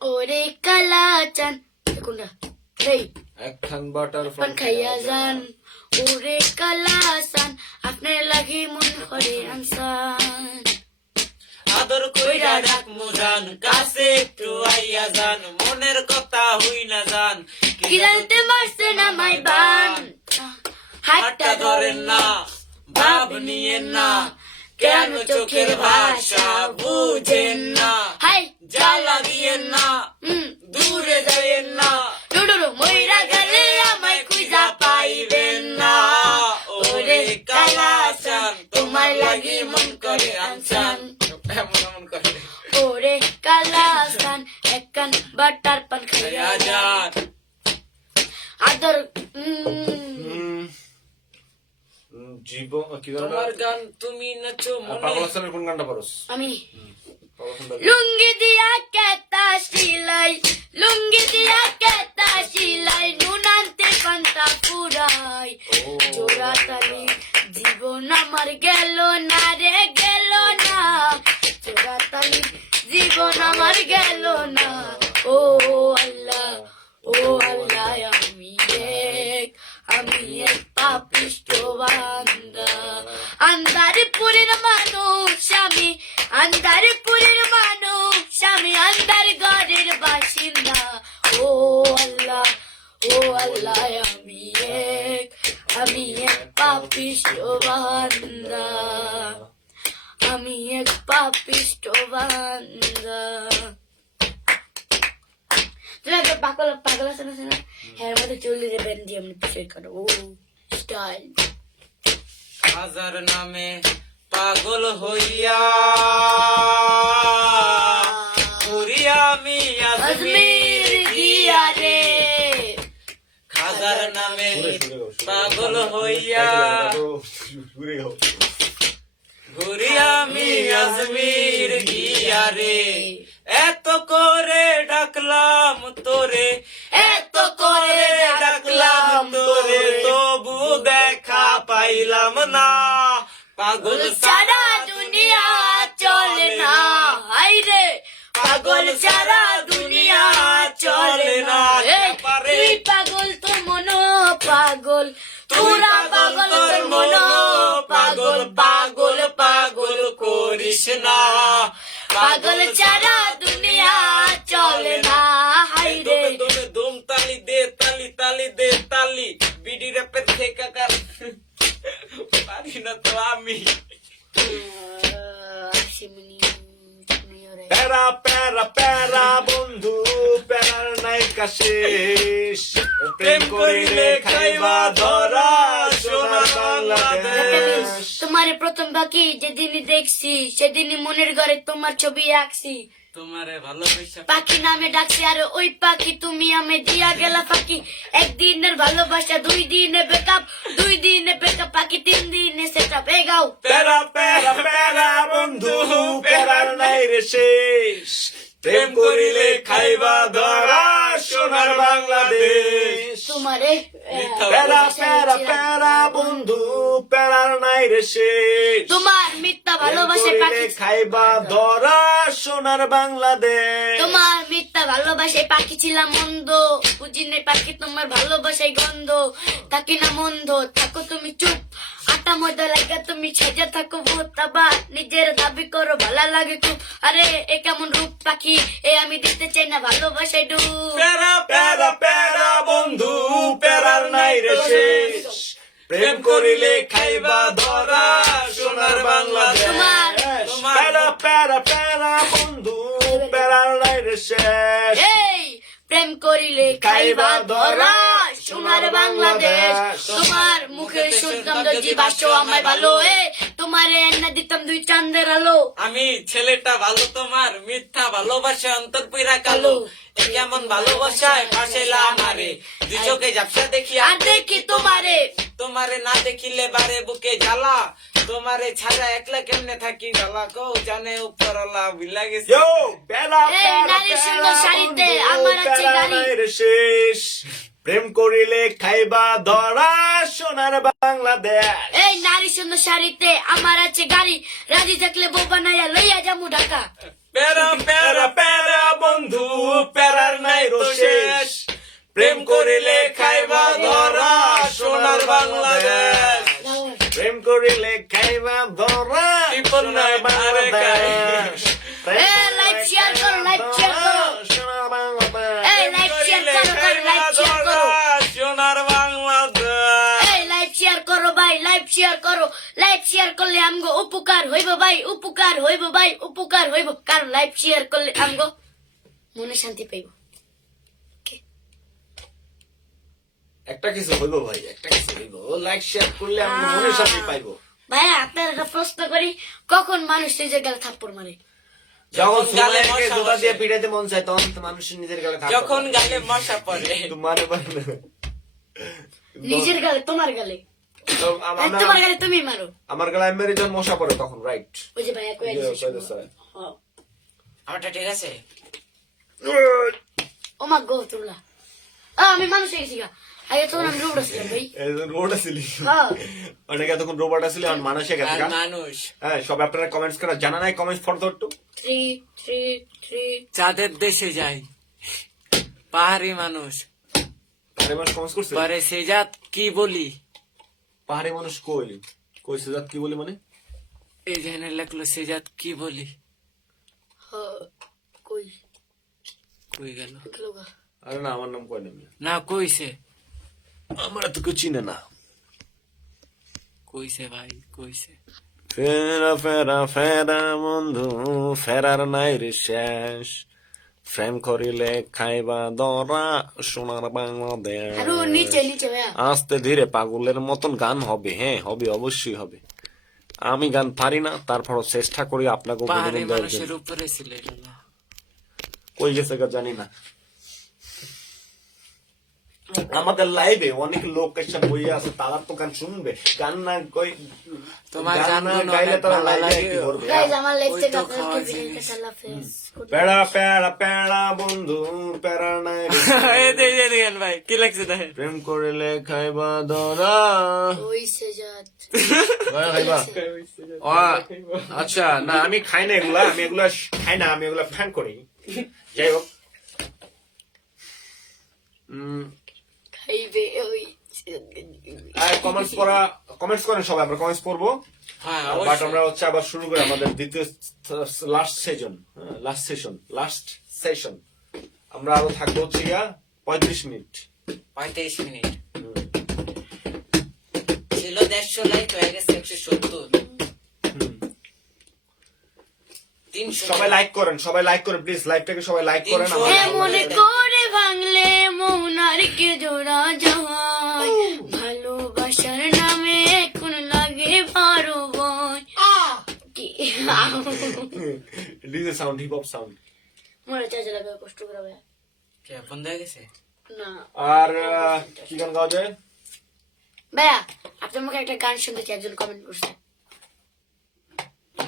ওরে কালাচান কোনটা এই একখান বাটার পান খাইয়া যান ওরে কালাচান আপনার লাগি মন করে আনসান আদর কইরা ডাক মুজান কাছে একটু আইয়া যান মনের কথা হই না যান কিরালতে মারছে না মাই বান হাতটা ধরেন না ভাব নিয়েন না কেন চোখের ভাষা বুঝেন না হাই জ্বালা দিয়েন না দূরে যাইয়েন না ডুডুরু মইরা গেলে আমায় খুঁজা পাইবেন না ওরে কালাচান তোমার লাগি মন করে আনসান এমন এমন করে ওরে কালাচান একখান বাটার পান খাইয়া খাইয়া যান যান আদর জীবন কি যেন তোমার গান তুমি নাচো মনে পাগল হাসানের কোন গানটা পারোস আমি পাগল হাসান লুঙ্গি দিয়া কেতা সিলাই লুঙ্গি দিয়া কেতা সিলাই নুনান্তে পান্তা পুরাই জোড়া তালি জীবন আমার গেল না রে গেল না জোড়া তালি জীবন আমার গেল না ও আল্লাহ আমি এক পাপিষ্ট বান্দা আন্দারপুরের মানুষ আমি আন্দারপুরের মানুষ আমি আন্দার ঘরের বাসিন্দা ও আল্লাহ আমি এক পাপিষ্ট বান্দা আমি এক পাপিষ্ট বান্দা পাগল আছে না হ্যাঁ মধ্যে চলে যাবেন দিয়ে আমি পিছিয়ে কাটো ও স্টাইল হাজার নামে পাগল হইয়া ঘুরিয়া আমি আজমির গিয়া রে হাজার নামে পাগল হইয়া ঘুরে গাও ঘুরিয়া আমি আজমির গিয়া রে এত করে ডাকলাম তোরে এত করে ডাকলাম তোরে তবু দেখা পাইলাম না পাগল সারা দুনিয়া চলে না হাই রে পাগল সারা দুনিয়া চলে না এই পাগল তো মনো পাগল করিস না। পাগল ছাড়া দুনিয়া চলে না, হাই রে। দমে দমে দম তালি দে, তালি তালি দে তালি, বিডি র্যাপের থেকে কার পারি না তো আমি। শিমনি মিওরে প্যারা প্যারা প্যারা বন্ধু প্যারার নায়িকা শেষ, প্রেম করিলে খাইবা ধরা সোনার বাংলাদেশ। তোমার প্রথম বাকি যেদিনই দেখছি, সেদিনই মনের ঘরে তোমার ছবি আঁকছি। তোমারে ভালোবাসা পাখি নামে ডাকছি আর ওই পাখি তুমি আমি দিয়া গেলা পাখি। একদিনের ভালোবাসা 2 দিনে বেকআপ, 2 দিনে বেকআপ পাখি, 3 দিনে সেটআপ। এ গাও প্যারা প্যারা প্যারা বন্ধু প্যারার নাই রে শেষ, প্রেম করিলে খাইবা ধরা সোনার বাংলাদেশ। তোমারে প্যারা প্যারা প্যারা বন্ধু প্যারার নাই রে শেষ, তোমার মিথ্যা ভালোবাসে প্রেম পাখি, করিলে খাইবা ধরা সোনার বাংলাদেশ। তোমার মিথ্যা ভালোবাসায় পাখি ছিলাম মন্দ, বুঝি নাই পাখি তোমার ভালোবাসায় গন্ধ। থাকি না মন্দ থাকো তুমি চুপ, আটা ময়দা লাগা তুমি সেজে থাকো ভোতাবা, নিজের দাবি করো ভালো লাগে খুব। আরে এ কেমন রূপ পাখি, এ আমি দিতে চাই না ভালোবাসায় ডুব। প্যারা প্যারা প্যারা বন্ধু প্যারার নাই রে শেষ, প্রেম করিলে খাইবা ধরা সোনার বাংলাদেশ। তোমার প্যারা প্যারা প্যারা বন্ধু প্যারার নাই রে শেষ, এই প্রেম করিলে খাইবা ধরা সোনার বাংলাদেশ। তোমার মুখে শুনতাম দর্জি বাসো আমায় ভালো, এ তোমারে এনে দিতাম 2 চাঁদের আলো। আমি ছেলেটা ভালো, তোমার মিথ্যা ভালোবাসা অন্তর পুরা কালো। এ কেমন ভালোবাসায় পাশেলা আমারে, 2 চোখে ঝাপসা দেখি আর দেখি তোমারে, তোমারে না দেখিলে বারে বুকে জ্বালা, তোমারে ছাড়া একলা কেমনে থাকি জ্বালা, কও জানে উপরওয়ালা বিলা গেছে। ইয়ো প্যারা এই প্যারা নারী সুন্দর প্যারা শাড়িতে বন্ধু আমার আছে প্যারার গাড়ি। নাই রে শেষ, প্রেম করিলে খাইবা ধরা সোনার বাংলাদেশ। এই নারী সুন্দর শাড়িতে আমার আছে গাড়ি, রাজি থাকলে বউ বানাইয়া লইয়া যামু ঢাকা। প্যারা প্যারা প্যারা বন্ধু প্যারার নাই রো শেষ, প্রেম করিলে খাইবা ধরা সোনার বাংলাদেশ। প্রেম করিলে খাইবা ধরা টিপন নাই সোনার আরে বাংলাদেশ। এ লাইক শেয়ার করো, লাইক শেয়ার করো, সোনার বাংলাদেশ। এই লাইক শেয়ার করো, লাইক শেয়ার করো, সোনার বাংলাদেশ। এই লাইক শেয়ার করো ভাই, লাইক শেয়ার করো। লাইক শেয়ার করলে আমগো উপকার হইব ভাই, উপকার হইব ভাই, উপকার হইব। কারণ লাইক শেয়ার করলে আমগো মনে শান্তি পাইব। একটা কিছু হইব ভাই, একটা কিছু হইব। লাইক শেয়ার করলে আমি মনে শান্তি পাইবো। ভাইয়া আপনার একটা প্রশ্ন করি, কখন মানুষ নিজের গালে থাপ্পড় মারে? যখন গালে সুমাইয়াকে মশা জুতা বসে। দিয়ে পিটাইতে মন চায় তখন তো মানুষ নিজের গালে থাপ্পড় যখন মারে। গালে মশা পড়ে, কিন্তু মানে নিজের গালে, তোমার গালে, তো আর তোমার গালে তুমি মারো। আমার গালে আমি মেরে যখন মশা পড়ে তখন রাইট। ওই যে ভাইয়া কয়ে দিছে হ্যাঁ। আমারটা ঠিক আছে। ও মা গো তুলা, আমি মানুষ হয়ে গেছি গা। আগে তখন আমি রোবট ছিলাম ভাই। রোবট আসিলি হ্যাঁ। অনেকে এতক্ষণ রোবট আসলে আর মানুষ হয়ে গেছে আর গা। মানুষ হ্যাঁ সব আপনারা কমেন্টস করা জানা নাই, কমেন্টস ফর একটু 3 3 3 চাঁদের দেশে যাই, পাহাড়ি মানুষ পাহাড়ি মানুষ কমেন্টস করছে। পরে সে জাত কি বলি, পাহাড়ি মানুষ কই কই সেজাত কি বলি মানে এই জেনে লেখলো সে জাত কি বলি। কই কই গেল? গেল গা। আরে না আমার নাম কই না, না কইছে, আমার তো কেউ চিনে না। কইছে ভাই কইছে। ফেরা ফেরা ফেরা বন্ধু ফেরার নাই রে শেষ, প্রেম করিলে খাইবা ধরা সোনার বাংলাদেশ। আরো নিচে নিচে ভাইয়া। আস্তে ধীরে পাগলের মতন গান হবে, হ্যাঁ হবে অবশ্যই হবে। আমি গান পারি না, তারপরও চেষ্টা করি আপনাকে পাহাড়ি বিনোদন দেওয়ার মানুষের জন্য। উপরে ছিল এটা না। কই গেছে গা জানি না। আমাদের লাইভে অনেক লোক এসে বইয়ে আছে, তারা তো গান শুনবে, গান না কই তোমার গান না গানগুলো গাইলে অনেক তারা ভালো লাইভে লাগে। কি করবে? গাইস আমার লাইফ ওই থেকে তো আপনাদেরকে খাওয়া বিদায় জিনিস। করতে আল্লাহ হাফেজ। প্যাড়া প্যাড়া প্যাড়া বন্ধু প্যাড়া নাই রে এই দেখেন ভাই কি লাগছে দেখেন। প্রেম করিলে খাইবা ধরা। ওই সে জাত খাইবা আচ্ছা না আমি খাই না এগুলা, আমি এগুলা খাই না, আমি এগুলা ফ্যান করি। যাই হোক খাইবে ওই কমেন্টস করেন সবাই, আমরা কমেন্টস পড়বো। হ্যাঁ বাট অবশ্যই। আমরা হচ্ছে আবার শুরু করি আমাদের দ্বিতীয় লাস্ট সেশন। আমরা আরো থাকবো হচ্ছে 35 মিনিট। 35 মিনিট ছিল, 150 লাইক হয়ে গেছে 170, 300। সবাই লাইক করেন প্লিজ, লাইভটাকে সবাই লাইক করেন। 300 আমাদের- এমন করে ভাঙলে মন আর কে জোড়া যায়, ভালোবাসার নামে এখন লাগে বারো ভয়। কি DJ sound, hip hop sound. মরে চাচা লাগবে, কষ্ট করে ভাই। কে বন্ধ হয়ে গেছে? না আর কি গান গাওয়া যায়? ভাইয়া, আপনি আমাকে একটা গান শুনতে চাই, একজন কমেন্ট করছে।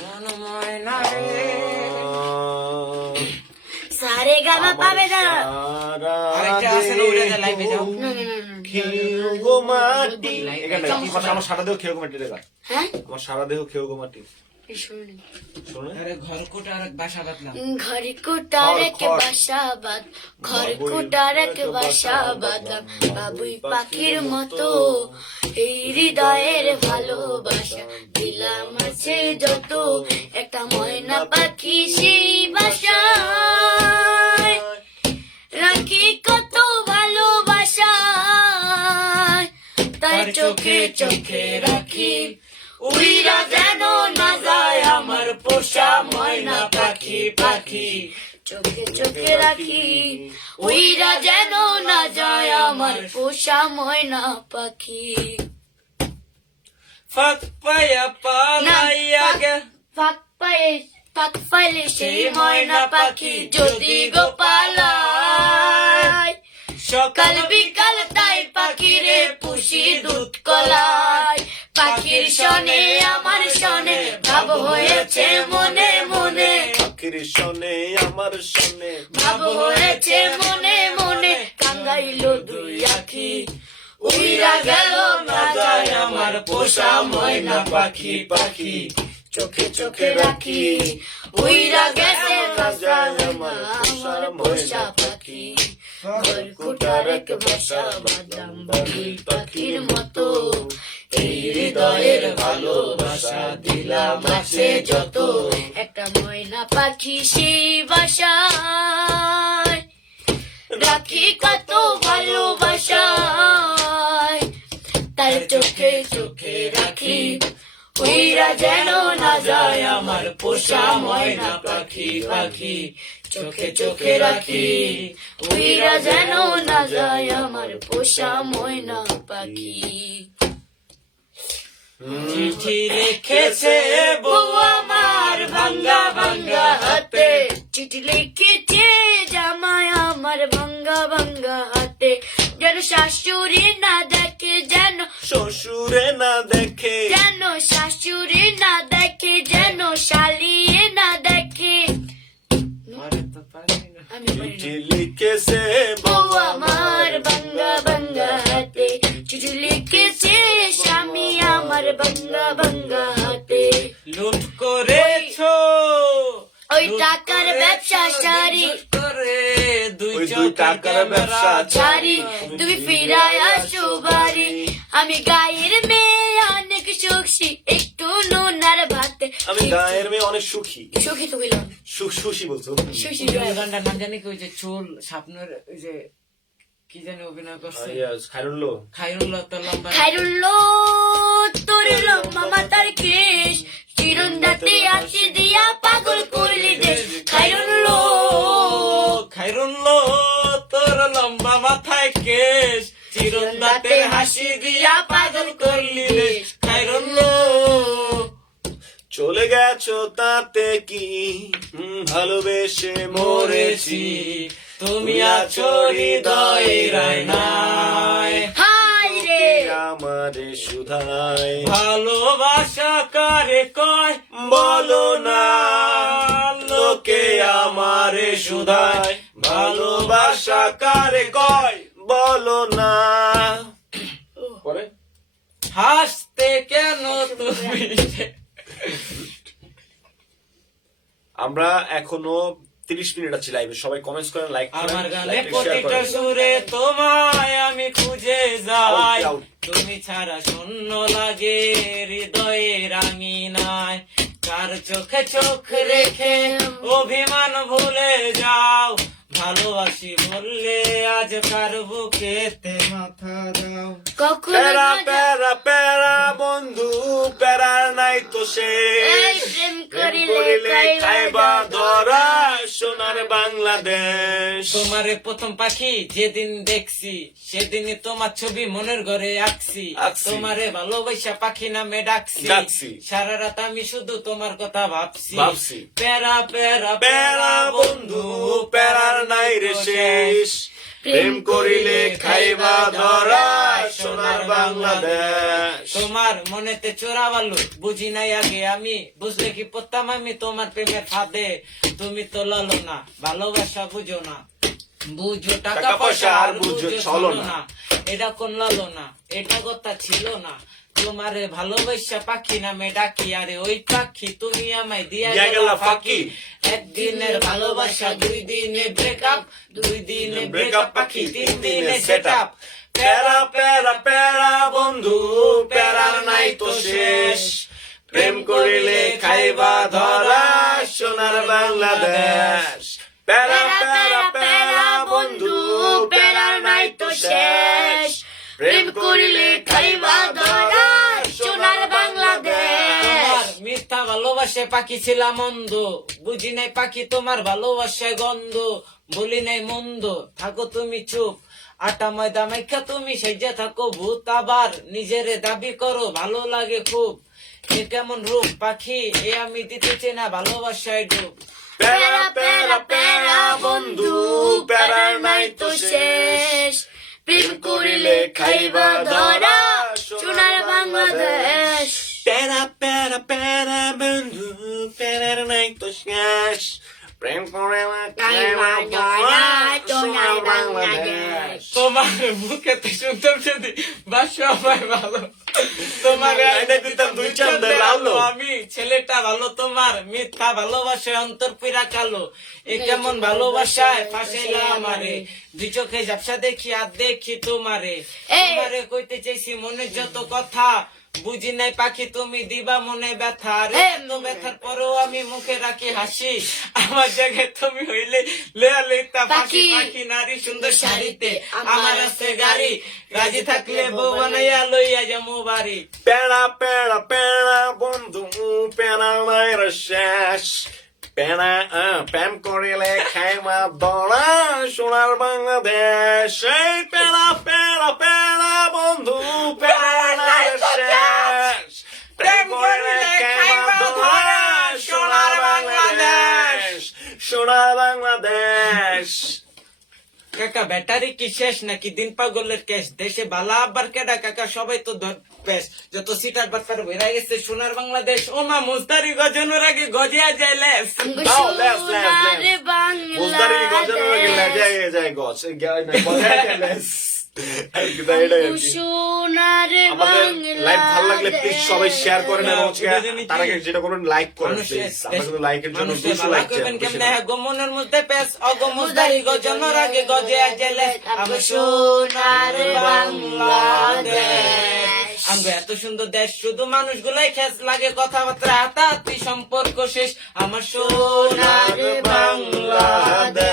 মনময় না রে। সারে গামা পাবে না। আরেকটা আছে না, ওইটা দিয়ে লাইভে যাও। না, না, না, না। খেয়েও গো মাটি। এখানে আমার সারা দেহ খেয়েও গো মাটি রে গান। হ্যাঁ, আমার সারা দেহ খেয়েও গো মাটি। এই শুনুন। শোনে? আরে ঘর কোটা আর বাসা বাতলাম। ঘরে কোটার এক বাসা বাদ, ঘর কোটার এক বাসা বাদাম, বাবুই পাখির মতো এই হৃদয়ের ভালোবাসা দিলাম আছে যত, একটা ময়না পাখি সেই বাসায় রাখি কত ভালোবাসা, তার চোখে চোখে রাখি, উড়িরা যেন না যায় আমার পোষা ময়না পাখি পাখি, চোখে চোখে রাখি, উড়িরা যেন না যায় আমার পোষা ময়না পাখি। ফাক পায়া পালাইয়া গে। পাক পাইলে সেই ময়না পাখি যদি গো পালায়, সকাল বিকাল তাই পাখিরে পুষি দুধ কলাই, পাখির সনে আমার সনে ভাব হয়েছে মনে মনে, পাখির শোনে আমার শোনে, ভাব হয়েছে মনে মনে, কাঙ্গাইল দুই আখি, উইরা গেল না যায় আমার পোষা ময়না পাখি পাখি, চোখে চোখে রাখি, উইরা গেছে না যায় আমার পোষা পাখি, ঘর কোটার এক বাসা বাদাম, বাবুই পাখির মতো এই হৃদয়ের ভালোবাসা দিলাম আছে যত, একটা ময়না পাখি সেই বাসায় রাখি কত ভালোবাসা, তার চোখে চোখে রাখি, উইরা যেন না যায় আমার পোষা ময়না পাখি পাখি, চোখে চোখে রাখি, উইরা যেন না যায় আমার পোষা ময়না পাখি। চিঠি লিখেছে বউ বউ আমার ভাঙ্গা ভাঙ্গা হাতে, চিঠি লিখেছে জামাই আমার ভাঙ্গা ভাঙ্গা হাতে, যেন শাশুড়ি না দেখে, যেন শ্বশুরে না দেখে, যেন শাশুড়ি না দেখে, যেন শালিয়ে না দেখে। আরে তো পারি না। আমি পারি না। চিঠি লিখেছে বউ আমার ভাঙ্গা ভাঙ্গা হাতে, চিঠি লিখেছে স্বামী আমার ভাঙ্গা ভাঙ্গা হাতে, লুট করেছো ওই টাকার ব্যবসা সারি, লুট করে দুই ওই দুই টাকার ব্যবসা ছাড়ি, তুমি ফিরায় আসো বাড়ি, আমি গায়ের মেয়ে অনেক সুখী, একটু নুনার ভাতে, আমি গায়ের মেয়ে অনেক সুখী। সুখী তো গেলাম, সুশি বলছো? সুখী ওই গানটার নাম জানি কি, ওই যে চুল স্বপ্নের, ওই যে কি জানি অভিনয় করছে, খাইরুল্লো। খাইরুল্লাহ তোর লম্বা খাইরুল্লো তোর লম্বা তার কেশ, চিরন্দাতে আছি দিয়া পাগল করলি দেশ, খাইরুল্লো খাইরুল্লাহ তোর লম্বা মাথায় কেশ, চিরন্দাতে হাসি দিয়া পাগল করলি রে খাইরুল্লাহ। চলে গেছো তাতে কি, ভালোবেসে মরেছি, তুমি আছো হৃদয়ে রায়নায়, হাই রে আমারে সুধায় ভালোবাসা কারে কয় বলো না, লোকে আমারে সুধায়, ভালোবাসা কারে কয় বলো না। পরে হাসতে কেন তুমি? আমরা এখনো 30 মিনিট আছে লাইভে, সবাই কমেন্টস করেন, লাইক করেন, আমার গানে লাইক শেয়ার প্রতিটা করেন। সুরে তোমায় আমি খুঁজে যাই, Out, out. তুমি ছাড়া শূন্য লাগে হৃদয়ে রাঙিনায়, কার চোখে চোখ রেখে অভিমান ভুলে যাও, ভালোবাসি বললে আজ কার বুকেতে মাথা দাও। কখনো প্যারা না প্যারা প্যারা বন্ধু, প্যারার নাই তো এই শেষ, প্রেম প্রেম করিলে করিলে খাইবা ধরা সোনার বাংলাদেশ। তোমারে প্রথম পাখি যেদিন দেখছি, সেদিনই তোমার ছবি মনের ঘরে আঁকছি, আঁকছি। তোমারে ভালোবাসা পাখি নামে ডাকছি, ডাকছি। সারা রাত আমি শুধু তোমার কথা ভাবছি, ভাবছি। প্যারা প্যারা প্যারা বন্ধু, প্যারার নাই রে শেষ, প্রেম করিলে খাইবা ধরা সোনার বাংলাদেশ। তোমার মনেতে চোরাবালু বুঝি নাই আগে আমি, বুঝলে কি পড়তাম আমি তোমার প্রেমের ফাঁদে, তুমি তো লালো না ভালোবাসা বুঝো না, বুঝো টাকা পয়সা আর বুঝো চলো না, এটা কোন লালো না, এটা কথা ছিল না, তোমারে ভালোবাসা পাখি নামে ডাকি, আরে ওই পাখি তুমি আমায় দিয়া দিয়া গেলা গেলা ফাঁকি, ফাঁকি। একদিনের ভালোবাসা 2 দিনে ব্রেকআপ, 2 দিনে ব্রেকআপ পাখি 3 দিনে সেট আপ, প্যারা প্যারা প্যারা বন্ধু, প্যারার নাই তো শেষ, প্রেম করিলে খাইবা ধরা সোনার বাংলাদেশ। প্যারা প্যারা প্যারা বন্ধু, প্যারার নাই তো শেষ, প্রেম করিলে খাইবা ধরা সোনার বাংলাদেশ। তোমার মিথ্যা ভালোবাসে পাখি ছিলাম অন্ধ, বুঝি নাই পাখি তোমার ভালোবাসায় গন্ধ, বলি নাই মন্দ, থাকো তুমি চুপ, আটা ময়দা মাইখা তুমি সেজে থাকো ভূত, আবার নিজেরে দাবি করো ভালো লাগে খুব, এ কেমন রূপ পাখি এ আমি দিতে চাই না ভালোবাসায় ডুব, প্যারা প্যারা প্যারা বন্ধু, প্যারার নাই তো শেষ, প্রেম করিলে খাইবা ধরা সোনার বাংলাদেশ। প্যারা প্যারা প্যারা বন্ধু, প্যারার নাই তো শেষ, প্রেম করিলে খাইবা ধরা সোনার বাংলাদেশ। তোমার বুকেতে শুনতাম যদি বাসা আমায় ভালো, তোমার লাইনে দিতাম 2 চান্দে লালো। আমি ছেলেটা ভালো, তোমার মিথ্যা ভালোবাসায় অন্তর পিরা কালো, এ কেমন ভালোবাসায় ফাঁসাইলা আমারে, 2 চোখে ঝাপসা দেখি আর দেখি তোমারে, তোমারে কইতে চাইছি মনের যত কথা, বুঝি নাই পাখি তুমি দিবা মনে ব্যথা, রে এত ব্যথার পরেও আমি মুখে রাখি হাসি, আমার জায়গায় তুমি হইলে লেয়া লেতা পাখি, পাখি নারী সুন্দর শাড়িতে আমার আছে গাড়ি, রাজি থাকলে বউ বানাইয়া লইয়া যামু বাড়ি, প্যারা প্যারা প্যারা বন্ধু, প্যারার নাই রে শেষ, প্যারা প্রেম করিলে খাইবা ধরা সোনার বাংলাদেশ। এই প্যারা প্যারা প্যারা বন্ধু, প্যারার নাই রে শেষ, প্রেম করিলে খাইবা ধরা সোনার বাংলাদেশ, সোনার বাংলাদেশ। কাকা ব্যাটারি কি শেষ নাকি দিন পাগলের কেস, দেশে বালা আবার কেডা কাকা সবাই তো পেশ, যত সিটার বাটপার বেড়া গেছে সোনার বাংলাদেশ, ও মা মুস্তারি গজনের আগে গজিয়া যায় লেস, নাও, লেস, লেস, সোনার লেস। মুস্তারি গজনের আগে বাংলাদেশ, যায় গছ, গজায় যায় লেস। এটাই আর কি। সোনার আমাদের লাইভ ভালো লাগলে প্লিজ সবাই শেয়ার করেন, এবং হচ্ছে দুজনে তার আগে যেটা করবেন লাইক করেন প্লিজ। আমরা কিন্তু লাইকের জন্য 200 লাইক চাই। কেমনে গমনের মধ্যে পেস অগমুস্তারি গজনের আগে গজিয়া যায় লেস, আমার সোনার বাংলাদেশ, আমরা এত সুন্দর দেশ শুধু মানুষগুলাই খেস লাগে, কথাবার্তা হাতাহাতি সম্পর্ক শেষ, আমার সোনার বাংলাদেশ।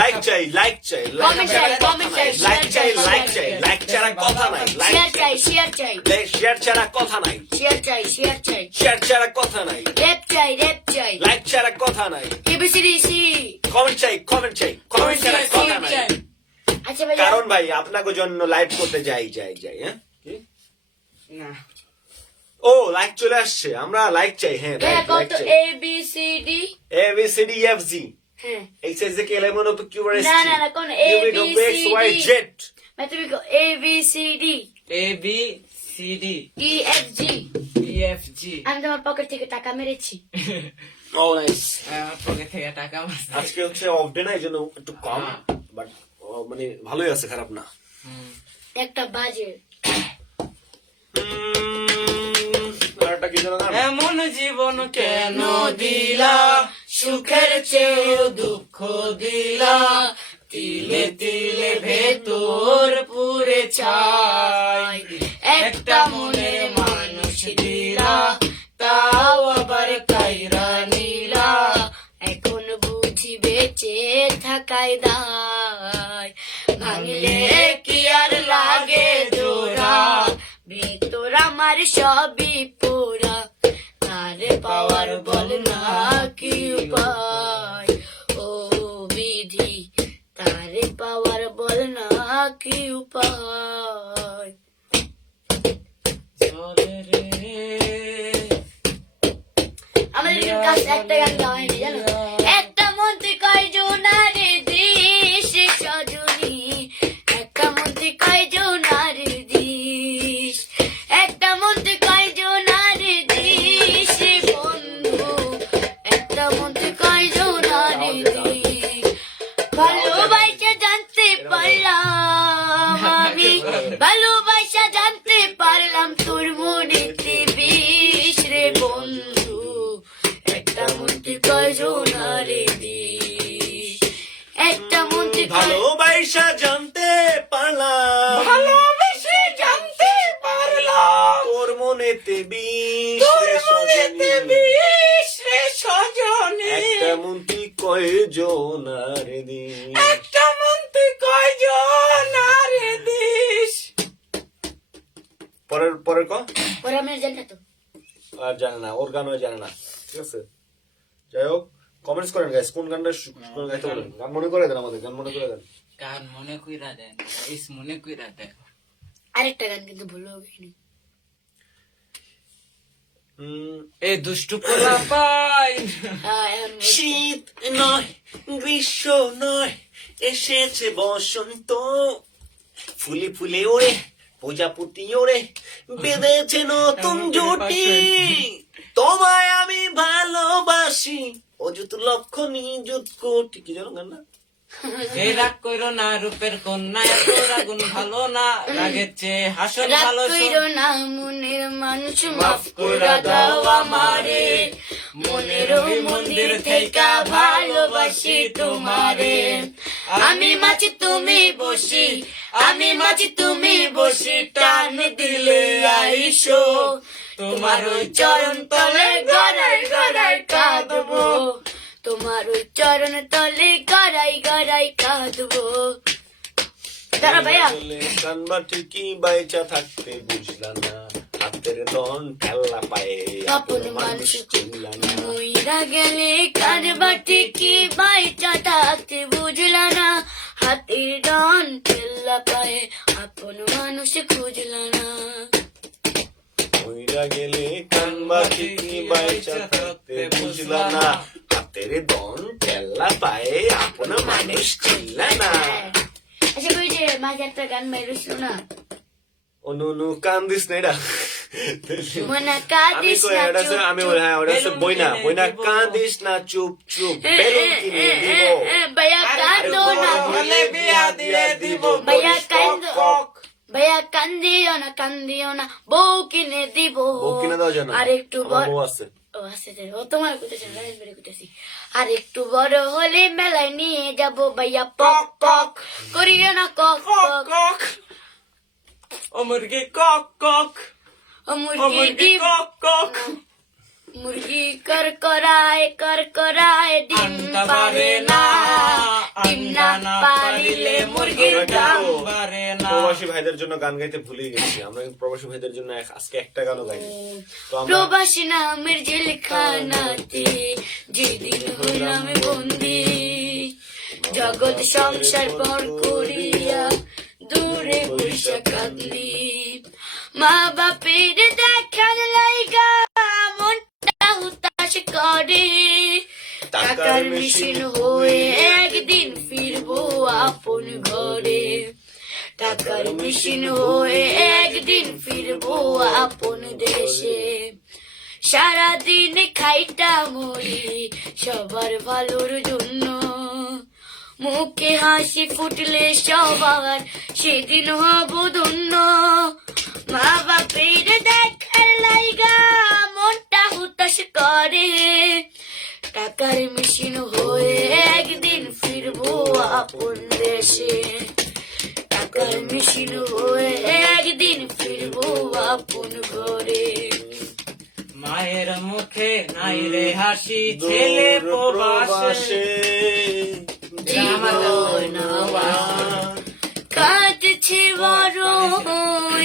লাইক চাই, লাইক চাই, কমেন্ট চাই, কমেন্ট চাই, লাইক চাই, লাইক চাই, লাইক ছাড়া কথা নাই, লাইক শেয়ার চাই, শেয়ার চাই, শেয়ার ছাড়া কথা নাই, শেয়ার চাই, শেয়ার চাই, শেয়ার ছাড়া কথা নাই, রেপ চাই, রেপ চাই, লাইক ছাড়া কথা নাই, এবিসিডিসি। কমেন্ট চাই, কমেন্ট চাই, কমেন্ট ছাড়া কথা নাই। আচ্ছা ভাই, কারণ ভাই আপনাকে জন্য লাইভ করতে যাই, হ্যাঁ কি? না ও লাইক চলে আসছে, আমরা লাইক চাই, হ্যাঁ হ্যাঁ লাইক কত চাই। ABCD, A B C D E F G হ্যাঁ H I J K L M N O P Q R S T না, না, না, কোন U V W X Y Z। मैं तुम्हें को ABCD ABCD EFG EFG আমি তোমার পকেট থেকে টাকা মেরেছি। ও নাইস। পকেট থেকে টাকা মারছে। আজকে হচ্ছে অফ ডে না, এই জন্য একটু কম, বাট মানে ভালোই আছে, খারাপ না। একটা বাজে আরেকটা কি জানো না? এমন জীবন কেন দিলা, সুখ সুখের চেয়েও দুঃখ দিলা, তিলে তিলে ভেতর পুরে ছাই। একটা মনের মানুষ দিলা, তাও আবার কাইরা নিলা, এখন বুঝি বেঁচে থাকাই দায়। ভাঙলে কি আর লাগে জোড়া, ভেতর আমার সবই পোড়া, তারে পাওয়ার বল না কি উপায়। ও বিধি, তারে পাওয়ার বল না কি উপায়। চলে রে আমাদের কাছে একটা গান গাওয়া হয়নি জানো? একটা মন্ত্রী কয়জন আরে দিস সজনী, একটা মন্ত্রী কয়জন আরে দিস, একটা মন্ত্রী কয়জন আরে দিস বন্ধু, একটা মন্ত্রী কয়জন আরে দিস। ভালোবাসা জানতে পারলাম আমি, ভালোবাসা জানতে পারলাম তোর মনেতে বিষ রে বন্ধু, একটা মন্ত্রী কয়জন আরে দিস, একটা মন্ত্রী ভালোবাসা জানতে পারলাম, ভালোবেসে জানতে পারলাম, তোর মনেতে বিষ তোর রে মনেতে সজনী। বিষ রে সজনী। একটা মন্ত্রী কয়জন আর দিন, একটা মন্ত্রী কয়জন আরে দিস। পরের পরের ক ওরা আমি জানি না তো। আর জানে না, ওর গানও জানে না, ঠিক আছে। যাই হোক, কমেন্টস করেন গাইস, কোন গানটা গাইতে বলেন, গান মনে করে দেন, আমাদের গান মনে করে দেন। গান মনে কইরা দেন, গাইস মনে কইরা দেন। আরেকটা গান কিন্তু ভুলে গেছি। এ দুষ্টু পোলা পাই, শীত নয়, গ্রীষ্ম নয়, এসেছে বসন্ত, ফুলে ফুলে ওড়ে প্রজাপতি ওড়ে, বেঁধেছে নতুন জুটি, তোমায় আমি ভালোবাসি, অযুত লক্ষ নিযুত কোটি। কি জানো গান না? এই রাগ কইরো না রূপের কন্যা, এত রাগুন ভালো না, লাগেছে হাসন রাগ ভালো কইরো না মনের মানুষ, মাফ কইরা দাও আমারে, মনের ওই মন্দির থেকে ভালোবাসি তোমারে। আমি মাছি তুমি বসি, আমি মাছি তুমি বসি, টান দিলে আইসো, তোমার ওই চরণ তলে গড়াই গড়াই কাঁদবো, তোমার ওই চরণ তলে গড়াই গড়াই কাঁদবো। দাঁড়া ভাইয়া, কানবা ঠিকই বাইচা থাকতে বুঝলাম না, হাতের দন ঠেলা পায়ে আপন মানুষ চিনলা না। মইরা গেলে কারবাটি কি বাইচা থাকতে বুঝলা না, হাতের ডান ঠেলা পায়ে আপন মানুষ খুঁজলা না। মইরা গেলে কানবা ঠিকই বাইচা থাকতে বুঝলা না, হাতের দন ঠেলা পায়ে আপন মানুষ চিনলা না। আচ্ছা ওই যে মাঝে একটা গান বেরোছিল না, অনু কান্দিস না, এটা মনে আমি কাঁদিস কই না এটা চুপ আমি চুপ। বলি, হ্যাঁ ওটা হচ্ছে বেলুন বইনা কিনে বইনা, দিব। কান্দিস না চুপ চুপ, বেলুন কিনে দিব, ভাইয়া কান্দো না, হলে বিয়া দিয়ে দিব, ভাইয়া বলিস কান্দো, কক কক। ভাইয়া কান্দিও না, বউ কিনে দিব। বউ কিনে দেওয়া যায় না, আর একটু আমার বড়, বউ আছে। ও আছে যে, ও তোমার কুটেছে না, বেড়ে কুটেছি। আর একটু বড় হলে মেলায় নিয়ে যাব ভাইয়া, পক পক করিও না কক কক পক, কক। ও মুরগি কক কক, ও ও মুরগি মুরগি ডিম, কক কক। মুরগি কর করায় ডিম আন্ডা পারে বারে না, না, ডিম না আন্ডা না পারিলে মুরগির আমরা দাম। কিন্তু বারে না। প্রবাসী ভাইদের জন্য গান গাইতে ভুলেই গেছি, আমরা কিন্তু প্রবাসী ভাইদের জন্য আজকে একটা গানও গাইনি। তো আমরা প্রবাসী নামের জেলখানাতে যেদিন হইলাম বন্দি, জগৎ সংসার পর করিয়া দূরে বৈশা কান্দি, মা বাপের দেখার লাইগা মনটা হুতাশ করে, টাকার মেশিন হয়ে একদিন ফিরবো আপন ঘরে, টাকার মেশিন হয়ে একদিন ফিরবো আপন দেশে, সারাদিন খাইটা মরি সবার ভালোর জন্য, মুখে হাসি ফুটলে সবার সেদিন হব ধন্য, মা বাপের দেখার লাইগা মনটা হুতাশ করে, টাকার মেশিন হয়ে একদিন ফিরবো আপন দেশে, টাকার মেশিন হয়ে একদিন ফিরবো আপন ঘরে। মায়ের মুখে নাই রে হাসি, ছেলে প্রবাসে জীবন আমার কাটছে বড়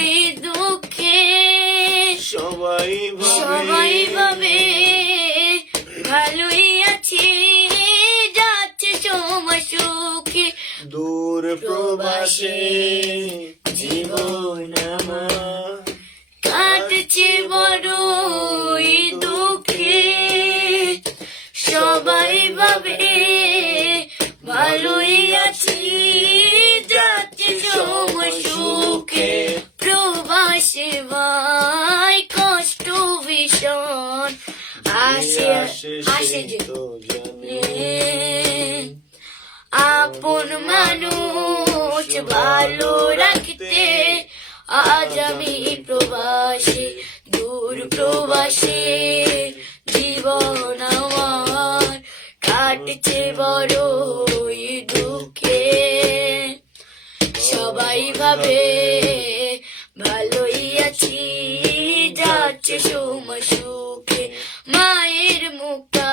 এই দুঃখে, সবাই সবাই ভাবে ভালোই আছি, যাচ্ছে সময় সুখে দূর প্রবাসে জীবন আমার কাটছে বড় এই দুঃখে, সবাই ভাবে ভালোই আছি, যাচ্ছে সময় সুখে প্রবাসে ভাই কষ্ট ভীষণ আসে আসে যে আপন মানুষ ভালো রাখতে, আজ আমি প্রবাসী দূর প্রবাসী, জীবন আমার কাটছে বড় দুঃখে, সবাই ভাবে ভালোই আছি, যাচ্ছে সময় সুখে, মায়ের মুখটা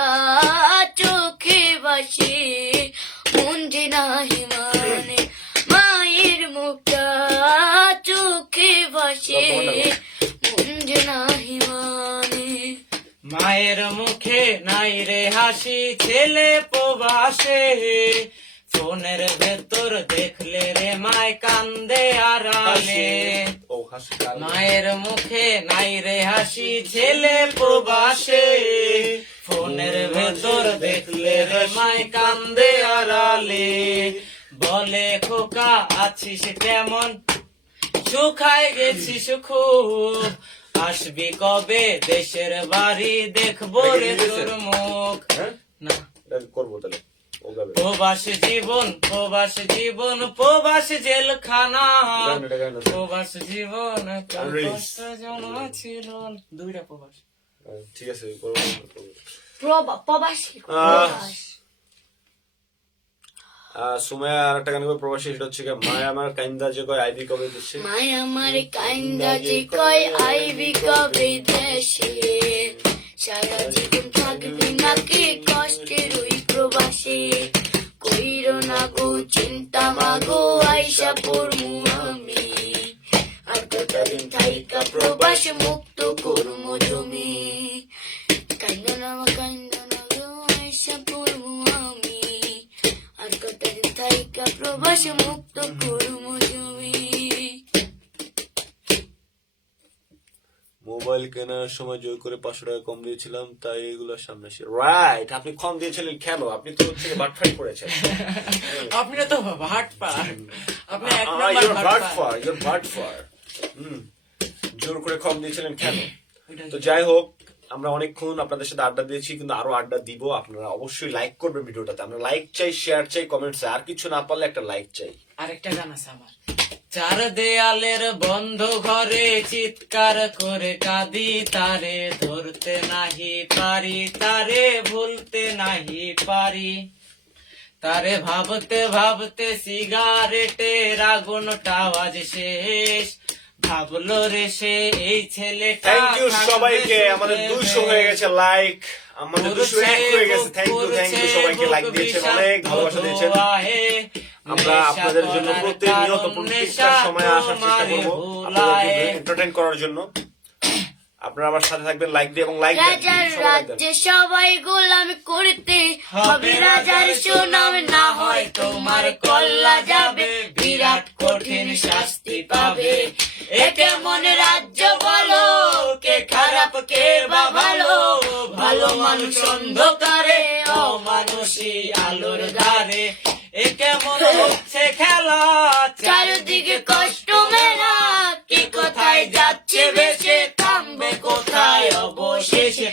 চোখে বাসি মন যে নাহি মানে, মায়ের মুখটা চোখে বাসে মন যে নাহি মানে। মায়ের মুখে নাই রে হাসি, ছেলে প্রবাসে ফোনের ভেতর দেখলে রে মায় কান্দে আড়ালে। ও হাসি কাল মায়ের মুখে নাই রে হাসি, ছেলে প্রবাসে ফোনের ভেতর দেখলে রে মায় কান্দে আড়ালে। বলে খোকা আছিস কেমন, শুকায় গেছিস খুব, আসবি কবে দেশের বাড়ি, দেখবো রে তোর মুখ। হ্যাঁ না এটা করবো তাহলে ও গাবে প্রবাস জীবন, প্রবাস জীবন, প্রবাস জেলখানা, গান এটা গান প্রবাস জীবন Unreleased. কষ্ট জন্ম ছিল। দুইটা প্রবাস। ঠিক আছে করবো প্রবাসী সুমাইয়া আর একটা গান করবে প্রবাসী, সেটা হচ্ছে গিয়ে মায় আমার কাইন্দা যে কয় আইবি কবে দিচ্ছে। মায় আমার কাইন্দা যে কয় আইবি কবে দেশে, সারা জীবন থাকবি নাকি কষ্টের ওই প্রবাসে, কইরো না গো চিন্তা মাগো আইসা পড়মু আমি, আর কতদিন থাইকা প্রবাস মুক্ত করমু জমি, কাইন্দা না গো আইসা পড়মু আমি, আর কতদিন থাইকা প্রবাস মুক্ত করমু জমি। মোবাইল কেনার সময় জোর করে 500 টাকা কম দিয়েছিলাম, তাই এগুলোর সামনে আসে। রাইট, আপনি কম দিয়েছিলেন কেন? আপনি তো হচ্ছে বাটফাই করেছেন। আপনি তো ভাট পা, আপনি এক You're নাম্বার ভাট পা। বাটফার, you're বাটফার। জোর করে কম দিয়েছিলেন কেন? তো যাই হোক, আমরা অনেকক্ষণ আপনাদের সাথে আড্ডা দিয়েছি, কিন্তু আরো আড্ডা দিব। আপনারা অবশ্যই লাইক করবেন ভিডিওটাতে। আমরা লাইক চাই, শেয়ার চাই, কমেন্ট চাই, আর কিছু না পারলে একটা লাইক চাই। আরেকটা গান আছে আমার। চার দেয়ালের বন্ধ ঘরে চিৎকার করে কাঁদি, তারে ধরতে নাহি পারি, তারে ভুলতে নাহি পারি, তারে ভাবতে ভাবতে সিগারেটের আগুনটা আওয়াজ শেষ, ভাবলো রে সে এই ছেলেটা। থ্যাংক ইউ সবাইকে, আমাদের 200 হয়ে গেছে লাইক, আমাদের 201 হয়ে গেছে। থ্যাংক ইউ সবাইকে, লাইক দিয়েছেন, অনেক ভালোবাসা দিয়েছেন। আমরা আপনাদের জন্য প্রতিনিয়ত প্রত্যেকটা সময় আসার চেষ্টা করবো আপনাদেরকে এন্টারটেইন করার জন্য। আপনারা আমার সাথে থাকবেন, লাইক দিয়ে এবং লাইক রাজার রাজ্যে সবাই গোলামি করতে হবে, রাজার সুনাম না হয় তোমার কল্লা যাবে, বিরাট কঠিন শাস্তি পাবে। এ কেমন রাজ্য বলো, কে খারাপ কে বা ভালো, ভালো মানুষ অন্ধকারে, অমানুষী আলোর ধারে। এ কেমন হচ্ছে খেলা, চারিদিকে কষ্ট মেলা, কি কোথায় যাচ্ছে ভেসে, থামবে কোথায় অবশেষে,